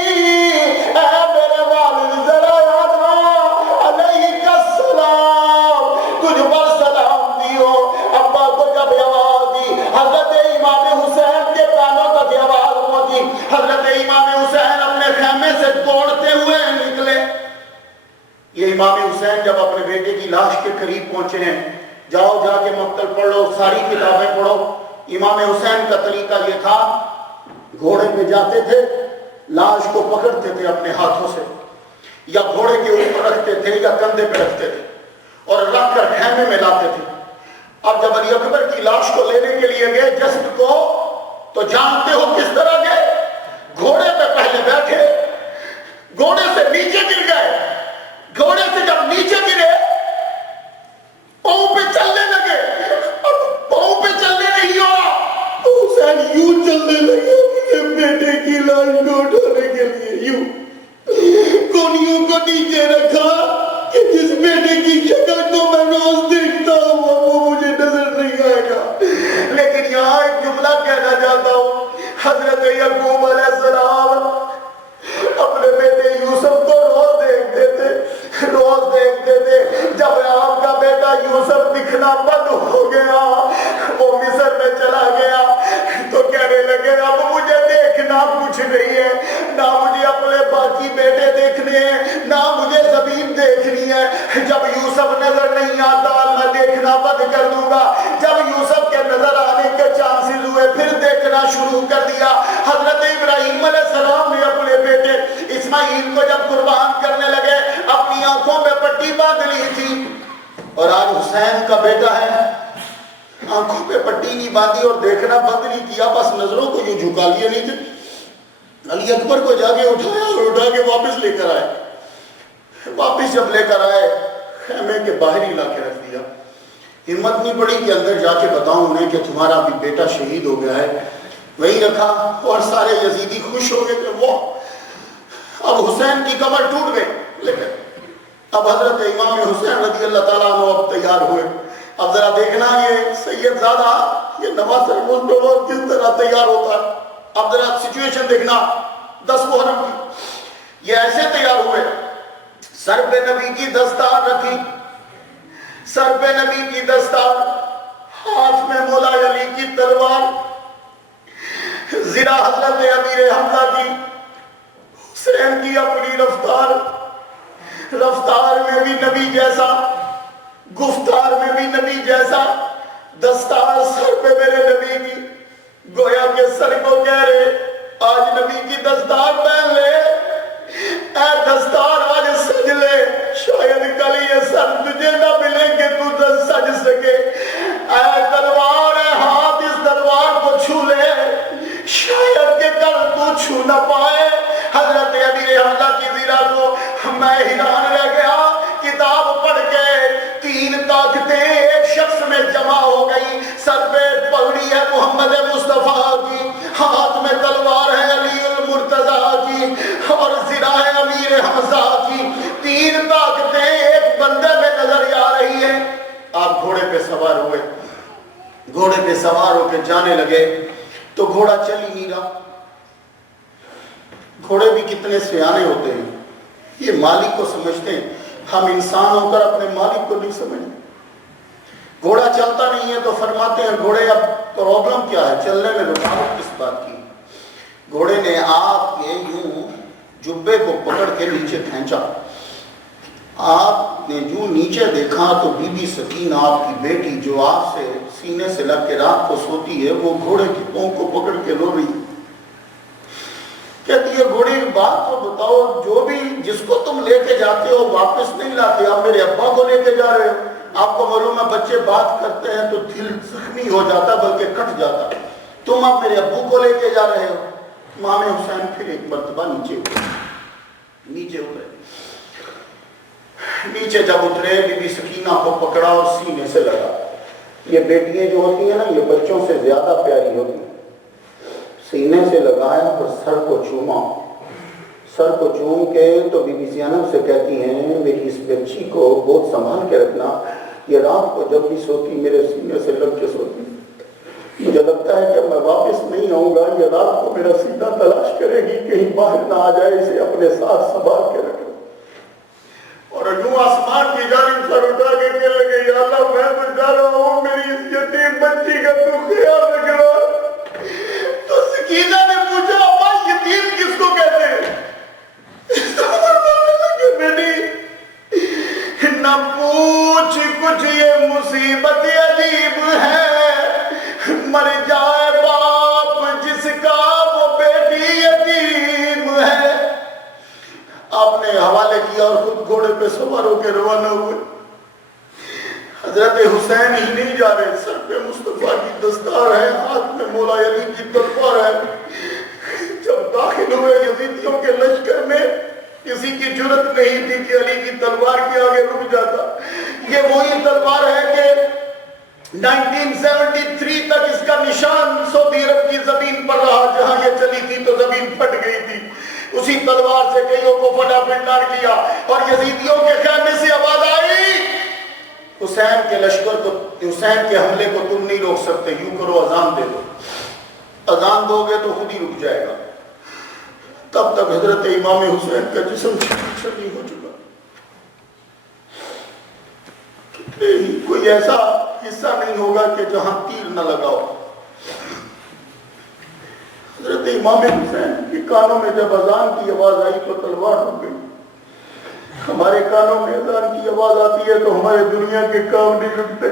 اے میرے والد ذرا یاد رہا, علیہ السلام, تجھ پر سلام دیو. ابا کو جب آواز دی, حضرت امام حسین کے کانوں تک آواز پہنچی. حضرت امام حسین اپنے خیمے سے دوڑتے ہوئے نکلے. یہ امام حسین جب اپنے بیٹے کی لاش کے قریب پہنچے ہیں, جاؤ جا کے مقتل پڑھ لو, ساری کتابیں پڑھو. امام حسین کا طریقہ یہ تھا, گھوڑے پہ جاتے تھے, لاش کو پکڑتے تھے اپنے ہاتھوں سے, یا گھوڑے کے اوپر رکھتے تھے یا کندھے پہ رکھتے تھے, اور رکھ کر خیمے میں لاتے تھے. اب جب علی اکبر کی لاش کو لینے کے لیے گئے جسد کو, تو جانتے ہو کس طرح گئے؟ گھوڑے پہ پہلے بیٹھے, گھوڑے سے نیچے گر گئے. گھوڑے سے جب نیچے گرے, پاؤں پہ چلنے لگے. اب پاؤں پہ چلنے نہیں ہوا, حسین یوں چلنے لگے اپنے بیٹے کی لاش کو اٹھانے کے لیے. یوں کونیوں کو نیچے رکھا کہ جس بیٹے کی شکل کو میں روز دیکھتا ہوں وہ مجھے نظر نہیں آئے گا. لیکن یہاں ایک جملہ کہنا چاہتا ہوں. حضرت یعقوب علیہ السلام اپنے بیٹے یوسف کو روز دیکھتے تھے. جب آپ کا بیٹا یوسف دکھنا بند ہو گیا, وہ مصر میں چلا گیا, تو کہنے لگے اب مجھے دیکھنا کچھ نہیں ہے, نہ مجھے اپنے باقی بیٹے دیکھنے ہیں, نہ مجھے زمین دیکھنی ہے. جب یوسف نظر نہیں آتا میں دیکھنا بند کر دوں گا. جب یوسف کے نظر آنے کے چانسز ہوئے, پھر دیکھنا شروع کر دیا. حضرت ابراہیم علیہ السلام نے اپنے بیٹے اسماعیل کو جب قربان کرنے لگے, اپنی آنکھوں میں پٹی باندھ لی تھی, اور آج حسین کا بیٹا ہے, آنکھوں پہ پٹی نہیں باندھی اور دیکھنا بند نہیں کیا, بس نظروں کو یوں جھکا لیے نہیں تھے. علی اکبر کو جا کے اٹھایا اور اٹھا کے واپس لے کر آئے. واپس جب لے کر آئے, خیمے کے باہر ہی لا کے رکھ دیا. ہمت نہیں پڑی کہ اندر جا کے بتاؤں انہیں کہ تمہارا بھی بیٹا شہید ہو گیا ہے. وہی رکھا, اور سارے یزیدی خوش ہو گئے کہ وہ اب حسین کی کمر ٹوٹ گئی. لیکن اب حضرت امام حسین رضی اللہ تعالیٰ عنہ اب تیار ہوئے. اب ذرا دیکھنا یہ سید زادہ, یہ نواز المصطفیٰ کس طرح تیار ہوتا ہے. اب ذرا سچویشن دیکھنا 10 محرم کی. یہ ایسے تیار ہوئے سر پہ نبی کی دستار رکھی، سر پہ نبی کی دستار، ہاتھ میں مولا علی کی تلوار، زرا حضرت امیر حمزہ کی، حسین کی اپنی رفتار، رفتار میں بھی نبی جیسا، گفتار میں بھی نبی جیسا، دستار سر پہ میرے نبی کی، گویا کہ سر کو کہہ رہے آج نبی کی دستار پہن لے، اے دستار آج سج لے، شاید کل یہ سر تجھے نہ ملے کہ تو سج سکے، اے تلوار اے ہاتھ اس تلوار کو چھو لے، شاید کہ کل تو چھو نہ پائے۔ حضرت امیر حمزہ کی زرا کو میں حیران رہ گیا، کتاب پڑھ کے 3 طاقتیں ایک شخص میں جمع ہو گئی، سر پہ پگڑی ہے محمد مصطفیٰ کی، ہاتھ میں تلوار ہے علی المرتضیٰ کی، اور زرا ہے امیر حمزہ کی، 3 طاقتیں ایک بندے میں نظر آ رہی ہیں۔ آپ گھوڑے پہ سوار ہوئے، گھوڑے پہ سوار ہو کے جانے لگے تو گھوڑا چل ہی نہیں رہا۔ گھوڑے بھی کتنے سیانے ہوتے ہیں، یہ مالک کو سمجھتے ہیں، ہم انسان ہو کر اپنے مالک کو نہیں سمجھتے۔ گھوڑا چلتا نہیں ہے تو فرماتے ہیں گھوڑے اب پرابلم کیا ہے، چلنے میں رکاوٹ کس بات کی؟ گھوڑے نے آپ کے یوں جبے کو پکڑ کے نیچے کھینچا، آپ نے جو نیچے دیکھا تو بی بی سکینہ آپ کی بیٹی جو آپ سے سینے سے لگ کے رات کو سوتی ہے، وہ گھوڑے کی پاؤں کو پکڑ کے رو رہی، کہتی ہے گھوڑے کی بات تو بتاؤ، جو بھی جس کو تم لے کے جاتے ہو واپس نہیں لاتے، آپ میرے ابا کو لے کے جا رہے ہو، آپ کو معلوم ہے بچے بات کرتے ہیں تو دل زخمی ہو جاتا بلکہ کٹ جاتا، تم اب میرے ابو کو لے کے جا رہے ہو۔ امام حسین پھر ایک مرتبہ نیچے اترے، نیچے جب اترے بی بی سکینہ کو پکڑا اور سینے سے لگا۔ یہ بیٹیاں جو ہوتی ہیں نا یہ بچوں سے زیادہ پیاری ہوتی ہیں، سینے سے لگایا اور سر کو چوما، سر کو چوم کے تو بی بی زینب سے کہتی ہیں میری اس بچی کو بہت سنبھال کے رکھنا، یہ رات کو جب بھی سوتی میرے سینے سے لگ کے سوتی، مجھے لگتا ہے کہ میں واپس نہیں آؤں گا، یہ رات کو میرا سینہ تلاش کرے گی کہیں باہر نہ آ جائے، اسے اپنے ساتھ سنبھال کے رکھنا۔ اور یوں آسمان کی جانب سر اٹھا کے کہنے لگے یا اللہ میں تو جا رہا ہوں، میری اس یتیم بچی کا تو خیال رکھنا۔ تو سکینہ نے پوچھا ابا یتیم کس کو کہتے ہیں؟ بیٹی نہ پوچھ کچھ یہ مصیبت عجیب ہے، مر جائے باپ جس کا وہ بیٹی یتیم ہے۔ آپ نے حوالے کیا اور خود گھوڑے پہ سوار ہو کے روانہ ہوئے۔ حضرت حسین ہی نہیں جا رہے، سر پہ مصطفیٰ کی دستار ہے، ہاتھ میں مولا علی کی تلوار ہے۔ جب داخل ہوئے یزیدیوں کے لشکر میں کسی کی جرت نہیں تھی کہ علی کی تلوار کے آگے رک جاتا۔ یہ وہی تلوار ہے کہ 1973 تک اس کا نشان سعودی عرب کی زمین پر رہا، جہاں یہ چلی تھی تو زمین پھٹ گئی تھی، اسی تلوار سے کئیوں کو فٹا پھٹار کیا، اور یزیدیوں کے خیمے سے آواز آئی حسین کے لشکر کو، حسین کے حملے کو تم نہیں روک سکتے، یوں کرو اذان دے دو، اذان دو گے تو خود ہی رک جائے گا۔ تب تک حضرت امام حسین کا جسم چھٹی ہو چکا، کوئی ایسا حصہ نہیں ہوگا کہ جہاں تیر نہ لگاؤ۔ حضرت امام حسین کے کانوں میں جب اذان کی آواز آئی تو تلوار رک گئی۔ ہمارے کانوں میں اذان کی آواز آتی ہے تو ہمارے دنیا کے کام نہیں رکتے۔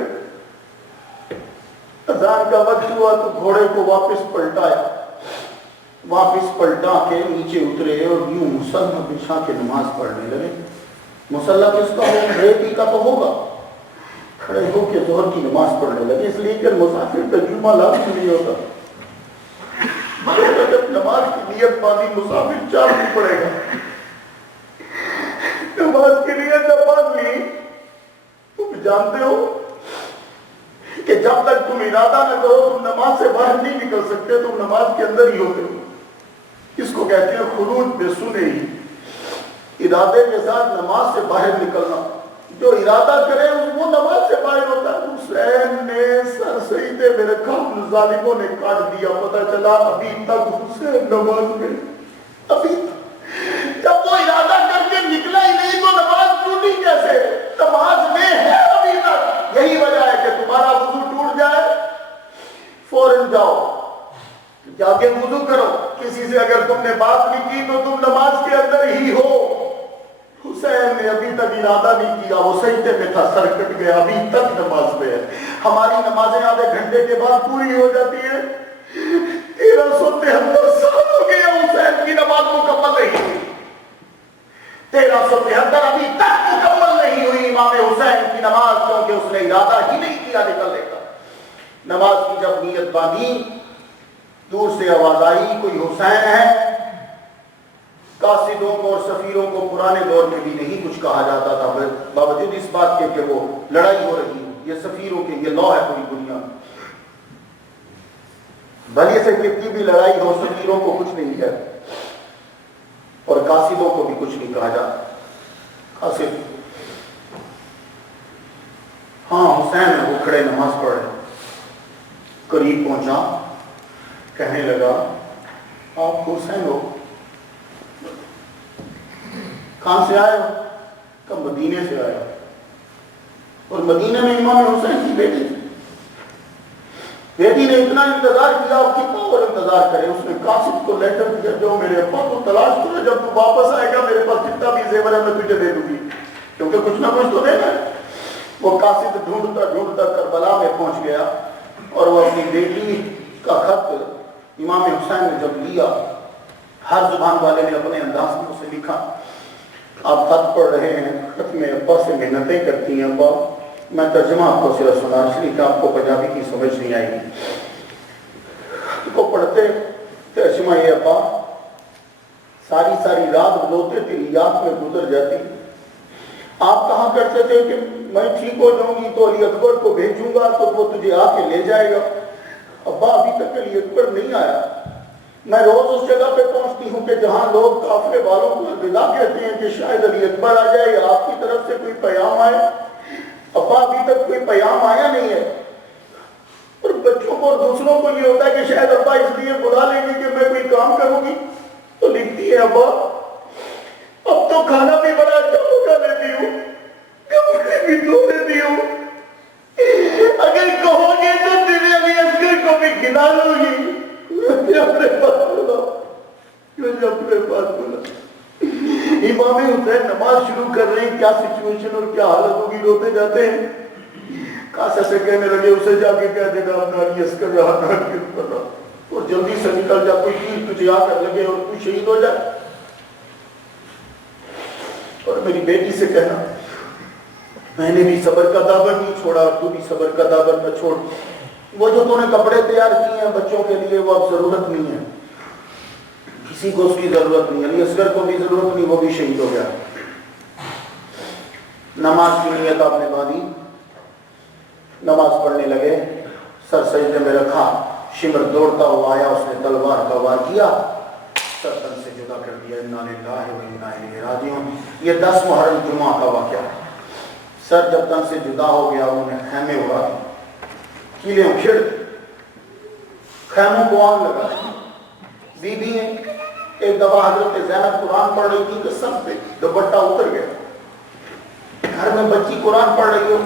اذان کا وقت ہوا تو گھوڑے کو واپس پلٹایا، واپس پلٹا کے نیچے اترے اور یوں مصلی بچھا کے نماز پڑھنے لگے۔ مصلی کس کا ہو؟ ریتی کا تو ہوگا۔ کھڑے ہو کے ظہر کی نماز پڑھنے لگے، اس لیے کہ مسافر کا جمعہ لازم نہیں ہوتا، جب نماز کی نیت باندھی مسافر چار نہیں پڑے گا۔ نماز کی نیت جب باندھ لی، تم جانتے ہو کہ جب تک تم ارادہ نہ کرو تم نماز سے باہر نہیں نکل سکتے، تم نماز کے اندر ہی ہوتے ہو۔ اس کو کہتے ہیں خروج بے سنے ہی، ارادے کے ساتھ نماز سے باہر نکلنا۔ جو ارادہ کرے وہ نماز سے باہر ہوتا ہے۔ حسین نے سر سجدے میں رکھا، ان ظالموں نے کاٹ دیا، پتہ چلا ابھی تک حسین نماز میں، ابھی جب وہ ارادہ کر کے نکلا ہی نہیں تو نماز سے اگر تم نے بات نہیں کی تو تم نماز کے اندر ہی ہو. حسین نے ابھی تک ارادہ نہیں کیا, وہ سجدے میں تھا, سر کٹ گیا, ابھی تک نماز میں ہے. ہماری نمازیں آدھے گھنٹے کے بعد پوری ہو جاتی ہیں. 1373 سال ہو گیا حسین کی نماز مکمل نہیں ہوئی. 1373 ابھی تک مکمل نہیں ہوئی امام حسین کی نماز, کیونکہ اس نے ارادہ ہی نہیں کیا نکلنے کا. نماز کی جب نیت باندھی, دور سے آواز آئی کوئی حسین ہے. قاصدوں کو اور سفیروں کو پرانے دور میں بھی نہیں کچھ کہا جاتا تھا, باوجود اس بات کے کہ وہ لڑائی ہو رہی ہے. یہ سفیروں کے یہ لا ہے پوری دنیا میں. بھلے سے کتنی بھی لڑائی ہو, سفیروں کو کچھ نہیں ہے اور قاصدوں کو بھی کچھ نہیں کہا جاتا. قاصد ہاں حسین ہے, وہ کھڑے نماز پڑھ رہے. قریب پہنچا, کہنے لگا آپ حسین ہو؟ کہاں سے آئے ہو؟ کہ مدینے سے آئے ہو. اور مدینے میں امام حسین کی بیٹی تھی. بیٹی نے اتنا انتظار کیا, اور کتنا اور انتظار کرے. اس نے قاصد کو لیٹر دیا, جو میرے ابا کو تلاش کرو, جب تو واپس آئے گا میرے پاس جتنا بھی زیور ہے میں تجھے دے دوں گی, کیونکہ کچھ نہ کچھ تو دینا ہے. وہ قاصد ڈھونڈتا ڈھونڈتا کربلا میں پہنچ گیا, اور وہ اپنی بیٹی کا خط امام حسین نے جب لیا, ہر زبان والے نے اپنے انداز میں اسے لکھا. آپ خط پڑھ رہے ہیں, خط میں ابا سے محنتیں کرتی ہیں. ابا میں ترجمہ آپ کو صرف سنا, اس لیے کہ آپ کو پنجابی کی سمجھ نہیں آئے گی. کو پڑھتے ترجمہ یہ, ابا ساری ساری رات روتے تیری یاد میں گزر جاتی. آپ کہاں کرتے تھے کہ میں ٹھیک ہو جاؤں گی تو علی اکبر کو بھیجوں گا تو وہ تجھے آ کے لے جائے گا. ابا ابھی تک علی اکبر نہیں آیا. میں روز اس جگہ پہ پہنچتی ہوں کہ جہاں لوگ قافلے والوں کو الوداع کہتے ہیں کہ شاید علی اکبر آ جائے یا آپ کی طرف سے کوئی پیام آئے. ابا ابھی تک کوئی پیام آیا نہیں ہے. اور بچوں کو اور دوسروں کو یہ ہوتا ہے کہ شاید ابا اس لیے بلا لیں گے کہ میں کوئی کام کروں گی, تو لکھتی ہے ابا اب تو کھانا بھی بڑا اچھا پکا لیتی ہوں, کپڑے بھی دھو لیتی ہوں, اگر کہو گے تو تیرے علی اصغر کو بھی کھلا لوں گی. اپنے پاس بولا. امام حسین نماز شروع کر رہے ہیں, کیا سچویشن اور کیا حالت ہوگی, روتے جاتے ہیں. کاسا سے کہنے لگے اسے جا کے کہہ دے گا اپنا علی اصغر یہاں کر رہا, اور جلدی سے نکل جا, کوئی تیر تجھے آ کر لگے اور کوئی شہید ہو جائے. اور میری بیٹی سے کہنا میں نے بھی صبر کا دامن نہیں چھوڑا, تو بھی صبر کا دامن نہ چھوڑ. وہ جو تو نے کپڑے تیار کیے ہیں بچوں کے لیے, وہ اب ضرورت نہیں ہے, کسی کو اس کی ضرورت نہیں. علی اصغر کو بھی ضرورت نہیں, وہ بھی شہید ہو گیا. نماز کی نیت آپ نے باندھی, نماز پڑھنے لگے, سر سجدے میں رکھا. شمر دوڑتا ہوا آیا, اس نے تلوار کا وار کیا, سر تن سے جدا کر دیا. انا للہ و انا الیہ راجعون. یہ 10 محرم جمعہ کا واقعہ ہے. سر جب تن سے جدا ہو گیا, انہوں نے خیمے اڑا دی, کیلیں اکھڑ, خیموں کو آگ لگا. بی بی ہیں, ایک دفعہ حضرت زینب قرآن پڑھ رہی تھی کہ سب پہ دوپٹہ اتر گیا. گھر میں بچی قرآن پڑھ رہی ہو,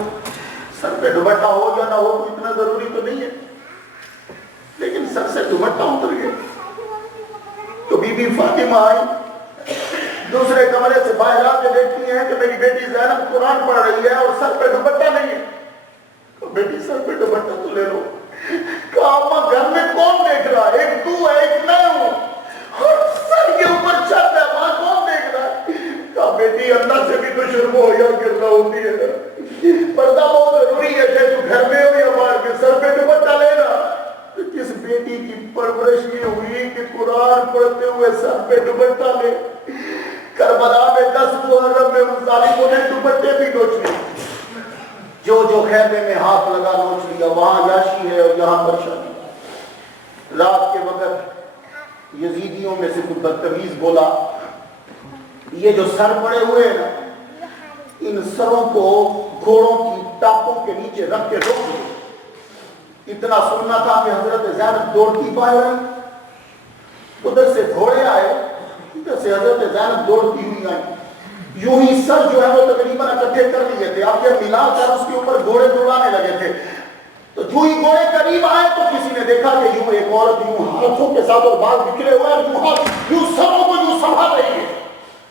سر پہ دوپٹہ ہو یا نہ ہو تو اتنا ضروری تو نہیں ہے, لیکن سر سے دوپٹہ اتر گیا. تو بی بی فاطمہ آئی, دوسرے کمرے سے باہر آ کے دیکھتی ہیں کہ میری بیٹی زینب قرآن پڑھ رہی ہے اور سر پہ دوپٹہ نہیں ہے. بیٹی سر پہ دوپٹہ تو لے لو. کہا گھر میں کون دیکھ رہا ہے, ایک تو ہے ایک میں ہوں, اور سر کے اوپر چھت ہے, وہاں کون دیکھ رہا ہے. کہا بیٹی اللہ سے بھی تو شرم ہو یا گرنا ہوتی ہے نا, پردہ بہت ضروری ہے, چاہے تو گھر میں ہو یا باہر کے, سر پہ دوپٹہ لینا. کس بیٹی کی پرورش یہ ہوئی کہ قرآن پڑھتے ہوئے سر پہ دوپٹہ لے. کربلا میں 10 محرم میں ان ظالموں نے دوپٹے بھی نوچ لیے. جو خیمے میں ہاتھ لگا نوچ لیا, وہاں یاشی ہے اور یہاں پر شادی. رات کے وقت یزیدیوں میں سے کوئی بدتمیز بولا, یہ جو سر پڑے ہوئے ہیں نا, ان سروں کو گھوڑوں کی ٹاپوں کے نیچے رکھ کے روک دو. اتنا سننا تھا کہ حضرت زینب دوڑتی باہر آئی, ادھر سے گھوڑے آئے, ادھر سے حضرت زینب دوڑتی ہوئی آئی. یوں ہی سر جو ہے وہ تقریباً اکٹھے کر لیے تھے, آپ یہ ملا کر اس کے اوپر گھوڑے دوڑانے لگے تھے. تو جو ہی گھوڑے قریب آئے تو کسی نے دیکھا کہ یوں ایک عورت یوں ہاتھوں کے ساتھ اور بال بکھرے ہوئے اور یوں سروں کو یوں سنبھال رہی ہے.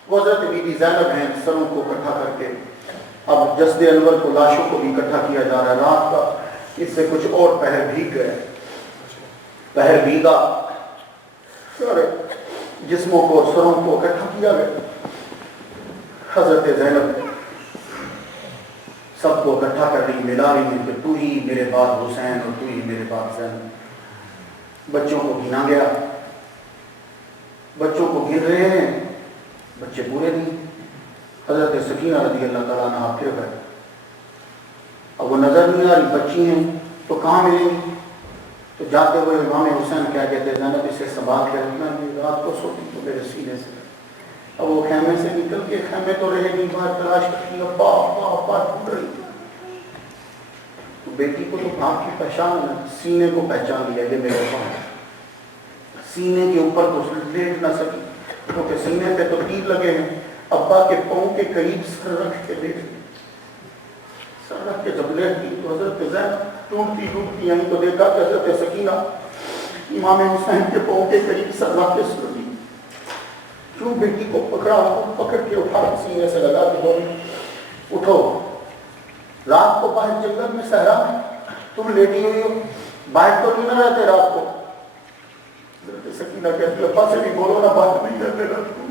وہ حضرت بی بی زینب ہیں, سروں کو اکٹھا کر کے اب جسد انور کو, لاشوں کو بھی اکٹھا کیا جا رہا ہے. رات کا اس سے کچھ اور پہر بھیگ گئے, پہر بھیگا, سارے جسموں کو سروں کو اکٹھا کیا گیا. حضرت زینب سب کو اکٹھا کر رہی, ملا رہی ہیں کہ تو ہی میرے بعد حسین اور تو ہی میرے بعد زینب. بچوں کو گنا گیا, بچوں کو گن رہے ہیں, بچے پورے نہیں. حضرت سکینہ رضی اللہ تعالیٰ عنہ پھر گئے, اب وہ نظر نہیں آ رہی, بچی ہیں تو کہاں ملیں گی. تو جاتے ہوئے امام حسین کیا کہتے ہیں, زینب اسے سنبھال کے رکھنا, رات کو سوتی تو میرے سینے سے. اب وہ خیمے سے نکل کے, خیمے تو رہے نہیں, باہر تلاش کرتی, ابا ابا ابا ڈھونڈ رہی. تو بیٹی کو تو آپ کی پہچان, سینے کو پہچان لیا کہ میرے پاس, سینے کے اوپر تو لیٹ نہ سکی کیونکہ سینے پہ تو تیر لگے ہیں. ابا کے پاؤں کے قریب سر رکھ کے لیٹ گئی, سر رکھ کے جب لیٹ گئی تو حضرت زینب ٹوٹتی ٹوٹتی آئی تو دیکھا کہ حضرت سکینہ امام حسین کے پاؤں کے قریب سر رکھ کے سر دی. کیوں بیٹی کو پکڑا, پکڑ کے اٹھا, سینے سے لگا کے بولی اٹھو, رات کو باہر جنگل میں صحرا میں تم لیٹی ہوئی ہو, باہر تو نہیں نہ رہتے رات کو. حضرت سکینہ کہتی ابا سے بھی بولو نا, باہر نہیں رہتے رات کو,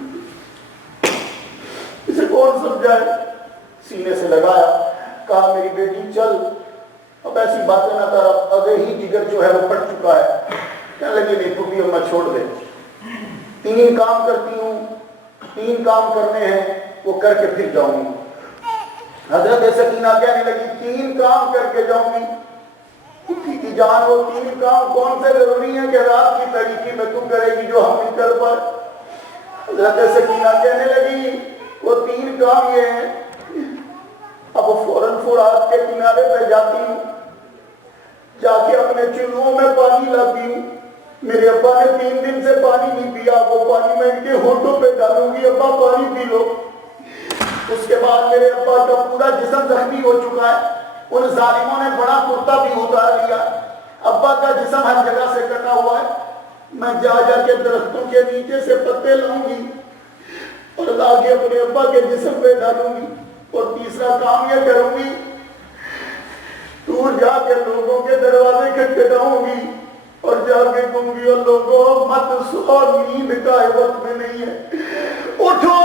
اسے کون سمجھائے. سینے سے لگایا, کہا میری بیٹی چل, اب ایسی باتیں نہ کر, اب اگر ہی جگر جو ہے وہ پڑ چکا ہے. کہنے لگی نہیں تو بھی اب میں چھوڑ دے, 3 کام کرتی ہوں, 3 کام کرنے ہیں وہ کر کے پھر جاؤں گی. حضرت سکینہ کہنے لگی 3 کام کر کے جاؤں گی, اٹھی کی جان وہ 3 کام کون سے ضروری ہیں کہ رات کی تاریکی میں تم کرے گی جو ہم نہیں کر پائے. حضرت سکینہ کہنے لگی وہ 3 کام یہ ہیں, اب فوراً فرات کے کنارے پہ جاتی ہوں, جا کے اپنے چلوؤں میں پانی لاتی ہوں. میرے ابا نے 3 دن سے پانی نہیں پیا, وہ پانی میں ان کے ہونٹوں پہ ڈالوں گی, ابا پانی پی لو. اس کے بعد میرے ابا کا پورا جسم زخمی ہو چکا ہے, ان ظالموں نے بڑا کرتا بھی اتار لیا, ابا کا جسم ہر جگہ سے کٹا ہوا ہے. میں جا جا کے درختوں کے نیچے سے پتے لاؤں گی اور لا کے اپنے ابا کے جسم پہ ڈالوں گی. اور تیسرا کام یہ کروں گی, دور جا کے لوگوں کے دروازے کھٹکھٹاؤں گی اور جا کے کہوں گی, اور لوگوں مت سو, نیند کا وقت میں نہیں ہے, اٹھو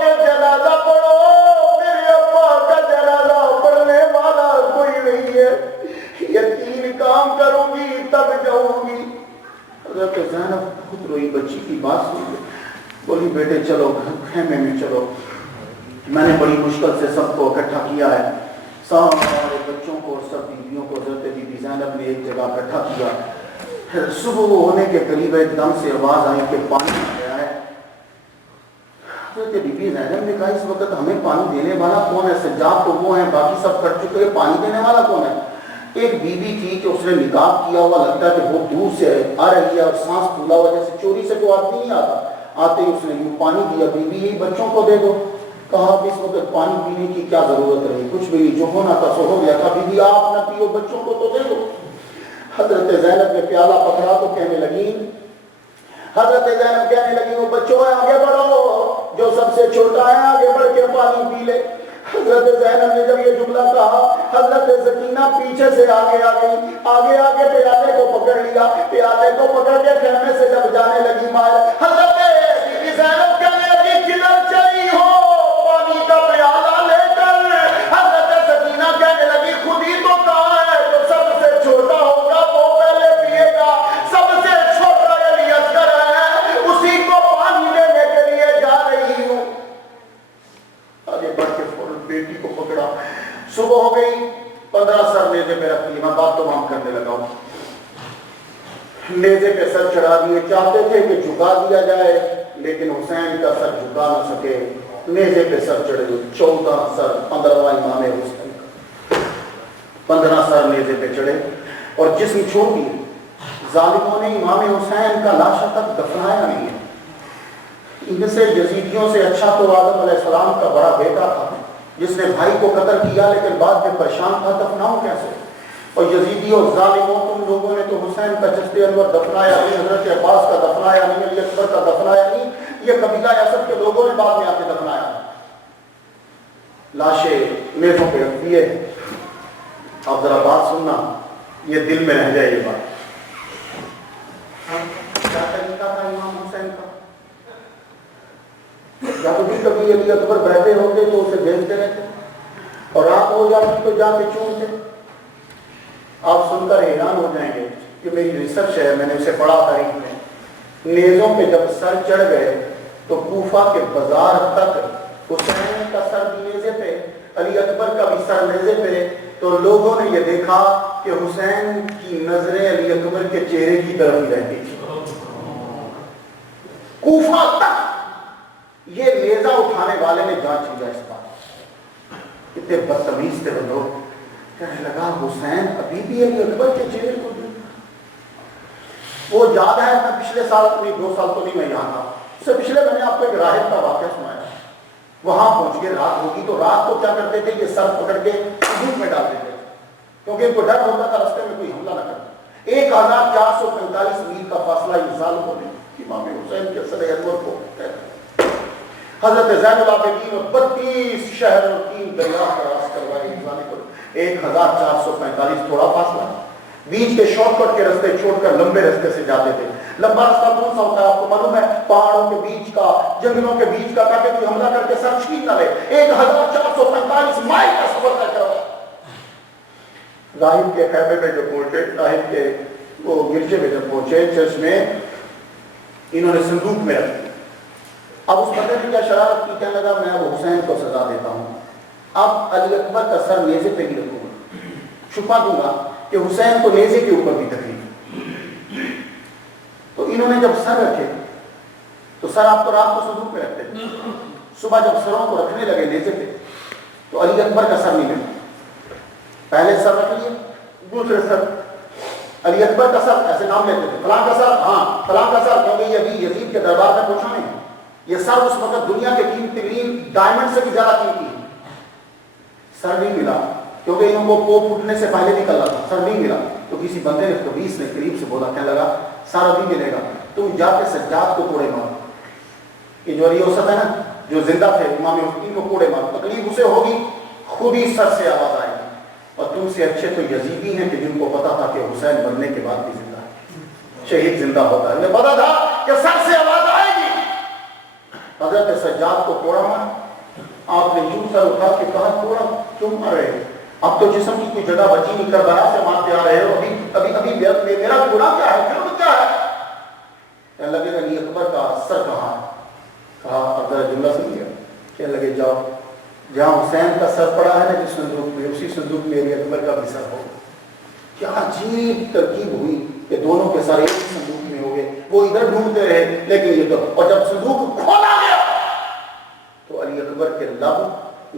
کہ جنازہ پڑھو, میرے ابا کا جنازہ پڑھنے والا کوئی نہیں ہے. یہ 3 کام کروں گی تب جاؤں گی. حضرت زینب خود روئی, بچی کی بات سن کے بولی بیٹے چلو خیمے میں چلو. میں نے بڑی مشکل سے سب کو اکٹھا کیا ہے, سارے بچوں کو اور سب بیویوں کو حضرت بی بی زینب نے ایک جگہ اکٹھا کیا. صبح ہونے کے قریب ایک دم سے آواز آئی کہ پانی آ گیا ہے. حضرت بی بی زینب نے کہا اس وقت ہمیں پانی دینے والا کون ہے, سجاد تو وہ ہیں, باقی سب کر چکے ہیں, پانی دینے والا کون ہے. ایک بیوی تھی کہ اس نے نکاح کیا ہوا, لگتا ہے کہ وہ دور سے آ رہی ہے اور سانس پھولا ہوا, جیسے چوری سے تو آدمی نہیں آتا, آتے ہی اس نے یوں پانی دیا, بیوی یہی بچوں کو دے دو. کہا اس وقت پانی پینے کی کیا ضرورت رہی, کچھ بھی نہیں, جو ہونا تھا سو ہو گیا تھا, بیوی آپ نہ پیو, بچوں کو تو دے دو. حضرت زینب نے پیالہ پکڑا تو کہنے لگی, حضرت زینب کہنے لگی وہ بچوں ہیں آگے بڑھو, جو سب سے چھوٹا ہے آگے بڑھ کے پانی پی لے. حضرت زینب نے جب یہ جملہ کہا, حضرت سکینہ پیچھے سے آگے آ گئی, آگے آگے پیالے کو پکڑ لیا, پیالے کو پکڑ کے خیمے سے جب جانے لگی مائر, حضرت زینب کہنے لگی کدھر چلی ہو پانی کا پیالہ لے کر. حضرت سکینہ کہنے لگی خود ہی تو کہا ہے جو سب سے چھوٹا ہوگا وہ پہلے پیے گا, سب سے چھوٹا علی اصغر ہے, اسی کو پانی دینے کے لیے جا رہی ہوں. آگے بڑھ کے فوراً بیٹی کو پکڑا. صبح ہو گئی, 15 سر نیزے پہ رکھ لی. میں بات تمام کرنے لگا ہوں. نیزے پہ سر چڑھا دیے, چاہتے تھے کہ جھکا دیا جائے لیکن حسین کا سر جھکا نہ سکے, نیزے پہ سر چڑھے. 14 سر, 15واں امام حسین کا 15 سر نیزے پہ چڑھے اور جسم چھوڑ دیے. ظالموں نے امام حسین کا لاشا تک دفنایا نہیں ہے. ان سے یزیدیوں سے اچھا تو آدم علیہ السلام کا بڑا بیٹا تھا جس نے بھائی کو قتل کیا لیکن بعد میں پریشان تھا, دفناؤں کیسے. اور یزیدی اور ظالموں، تم لوگوں نے تو حسین کا جسد انور دفنایا نہیں، حضرت عباس کا دفنایا نہیں، علی اکبر کا دفنایا نہیں، یہ قبیلہ اسد کے لوگوں نے بعد میں آ کے دفنایا، لاشیں میزوں پہ رکھ دیے۔ اب ذرا بات سننا، یہ دل میں رہ جائے یہ بات، کیا طریقہ تھا امام حسین کا؟ یا تو بھی کبھی علی اکبر بیٹھے ہوتے تو اسے بھیجتے رہتے، اور رات ہو جاتی تو جا کے چونتے۔ آپ سن کر حیران ہو جائیں گے کہ میری ریسرچ ہے، میں نے اسے پڑھا تاریخ میں، نیزوں پہ جب سر چڑھ گئے تو کوفہ کے بازار تک حسین کا سر بھی نیزے پہ، علی اکبر کا بھی سر نیزے پہ، تو لوگوں نے یہ دیکھا کہ حسین کی نظریں علی اکبر کے چہرے کی طرف ہی رہتی تھی۔ کوفہ تک یہ نیزہ اٹھانے والے نے جانچ لیا اس بات، کتنے بدتمیز تھے وہ لوگ۔ کہنے لگا حسین ابھی بھی علی اکبر کے چہرے کو دیکھ۔ وہ یاد ہے، میں پچھلے سال، 2 سال تو نہیں میں یہاں تھا، اس سے پچھلے میں نے آپ کو ایک راہب کا واقعہ سنایا۔ وہاں پہنچ کے رات ہوگی تو رات کو کیا کرتے تھے، یہ سر پکڑ کے دھوپ میں ڈالتے تھے کیونکہ ان کو ڈر ہوتا تھا راستے میں کوئی حملہ نہ کرے۔ 1445 میل کا فاصلہ یہ ظالموں نے امام حسین کے سر انور کو حضرت زین العابدین اور 32 شہر اور 3 دریا کراس کروائے۔ 1445 تھوڑا فاصلہ، بیچ کے شارٹ کٹ کے راستے چھوڑ کر لمبے راستے سے جاتے تھے۔ لمبا راستہ کون سا ہوتا ہے آپ کو معلوم ہے؟ پہاڑوں کے بیچ کا، جنگلوں کے بیچ کا، تاکہ کوئی حملہ کر کے سر چھین نہ لے۔ 1445 مائل کا سفر طے کروایا۔ راہب کے خیمے میں جب پہنچے، راہب کے وہ گرجے میں جب پہنچے، چرچ میں، انہوں نے صندوق میں رکھ دیا۔ اب اس بندے نے کیا شرارت کی، کہنے لگا میں اب حسین کو سزا دیتا ہوں، اب علی اکبر کا سر نیزے پہ ہی رکھوں گا، چھپا دوں گا کہ حسین کو نیزے کے اوپر بھی تکلیف۔ تو انہوں نے جب سر رکھے تو سر آپ کو رات کو صندوق میں رکھتے تھے، صبح جب سروں کو رکھنے لگے نیزے پہ تو علی اکبر کا سر نہیں ملا۔ پہلے سر رکھ لیے، دوسرے سر علی اکبر کا سر، ایسے نام لیتے تھے، فلاں کا سر، ہاں فلاں کا سر، کیونکہ یہ ابھی یزید کے دربار میں پہنچا نہیں ہے۔ یہ سر اس وقت دنیا کے قیمتی ترین ڈائمنڈ سے بھی زیادہ قیمتی ہے۔ سر نہیں ملا کیونکہ انہوں کو پوپ اٹھنے سے پہلے نکلنا تھا، سر نہیں ملا تو کسی بندے نے خبیث نے قریب سے بولا، کہنے لگا سر ابھی ملے گا، تم جا کے سجاد کو کوڑے مارو۔ یہ جو علی اوسط ہے نا، جو زندہ تھے، امام حسین کو کوڑے مارو، تکلیف اسے ہوگی، خود ہی سر سے آواز آئے گی۔ اور تم سے اچھے تو یزیدی ہیں کہ جن کو پتا تھا کہ حسین مرنے کے بعد بھی زندہ ہے، شہید زندہ ہوتا ہے، انہیں پتا تھا کہ سر سے آواز آئے گی۔ حضرت سجاد کو کوڑا مارا، آپ نے یوں سر اٹھا کے کہا کوڑا کیوں مار رہے ہیں، اب تو جسم کی کوئی جگہ بچی نہیں، کربلا سے مارتے آ رہے ہو، ابھی میرا گناہ کیا ہے، جرم کیا ہے؟ کہنے لگے علی اکبر کا سر کہاں ہے؟ کہا اب ذرا جملہ سنیے، کہنے لگے جاؤ جہاں حسین کا سر پڑا ہے نا جس صندوق میں، اسی صندوق میں علی اکبر کا بھی سر ہو۔ کیا عجیب ترکیب ہوئی کہ دونوں کے سر ایک ہی صندوق میں ہو گئے۔ وہ ادھر ڈھونڈتے رہے لیکن یہ تو، اور جب صندوق کھولا گیا تو علی اکبر کے لب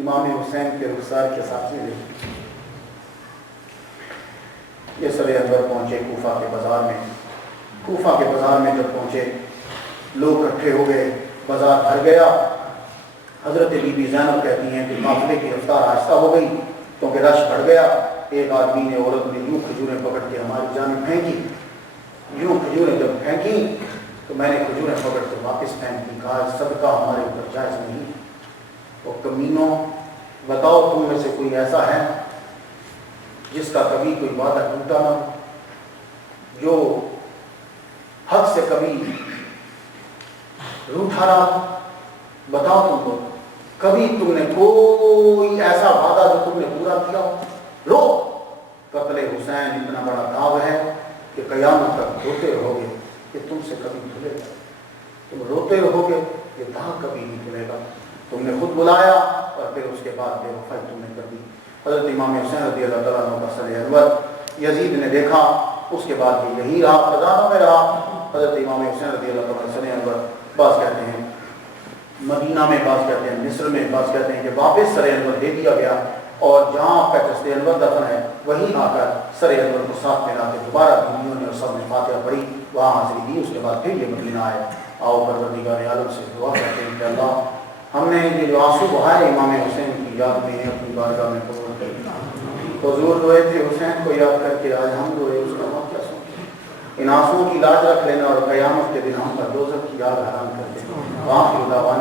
امام حسین کے رخسار کے ساتھ ملے۔ یہ سر انور پہنچے کوفہ کے بازار میں۔ کوفہ کے بازار میں جب پہنچے، لوگ اکٹھے ہو گئے، بازار بھر گیا۔ حضرت بی بی زینب کہتی ہیں کہ قافلے کی رفتار آہستہ ہو گئی کیونکہ رش بڑھ گیا۔ ایک آدمی نے، عورت نے یوں کھجوریں پکڑ کے ہماری جانب پھینکی، یوں کھجوریں جب پھینکی تو میں نے کھجوریں پکڑ کے واپس پھینک دی، کہا صدقہ ہمارے اوپر جائز نہیں۔ اور کمینوں، بتاؤ تم میں سے کوئی ایسا ہے جس کا کبھی کوئی وعدہ ٹوٹا نہ ہو، جو حق سے کبھی روٹھا رہا ہو؟ بتاؤ تم کو کبھی تم نے کوئی ایسا وعدہ جو تم نے پورا کیا ہو؟ رو، قتل حسین اتنا بڑا داغ ہے کہ قیامت تک روتے رہو گے کہ تم سے کبھی دھلے گا، تم روتے رہو گے، یہ داغ کبھی نہیں دھلے گا۔ تم نے خود بلایا اور پھر اس کے بعد بے وفائی تم نے کر دی۔ حضرت امام حسین رضی اللہ تعالیٰ عنہ کا سر انور یزید نے دیکھا، اس کے بعد بھی یہی رہا، خزانوں میں رہا۔ حضرت امام حسین رضی اللہ تعالیٰ سر انور، بعض کہتے ہیں مدینہ میں، بعض کہتے ہیں مصر میں، بعض کہتے ہیں کہ واپس سر انور دے دیا گیا، اور جہاں آپ کا جسد انور دفن ہے وہیں آ کر سر انور کو ساتھ میں لا کے دوبارہ بیویوں نے اور سب نے فاتحہ پڑھی، وہاں حاضری دی، اس کے بعد پھر یہ مدینہ آئے۔ آؤ پروردگار عالم سے دعا کرتے ہیں کہ اللہ ہم نے یہ جو آنسو بہائے امام حسین کی یاد میں اپنی بارگاہ میں قبول کر حضور روئے تھے حسین کو یاد کر کے، آج ہم روئے اس کا موت کیا سنتے؟ ان آنسوؤں کی لاج رکھ لینا اور قیامت کے دن ہم پر دوزخ کی آگ حرام کر دینا۔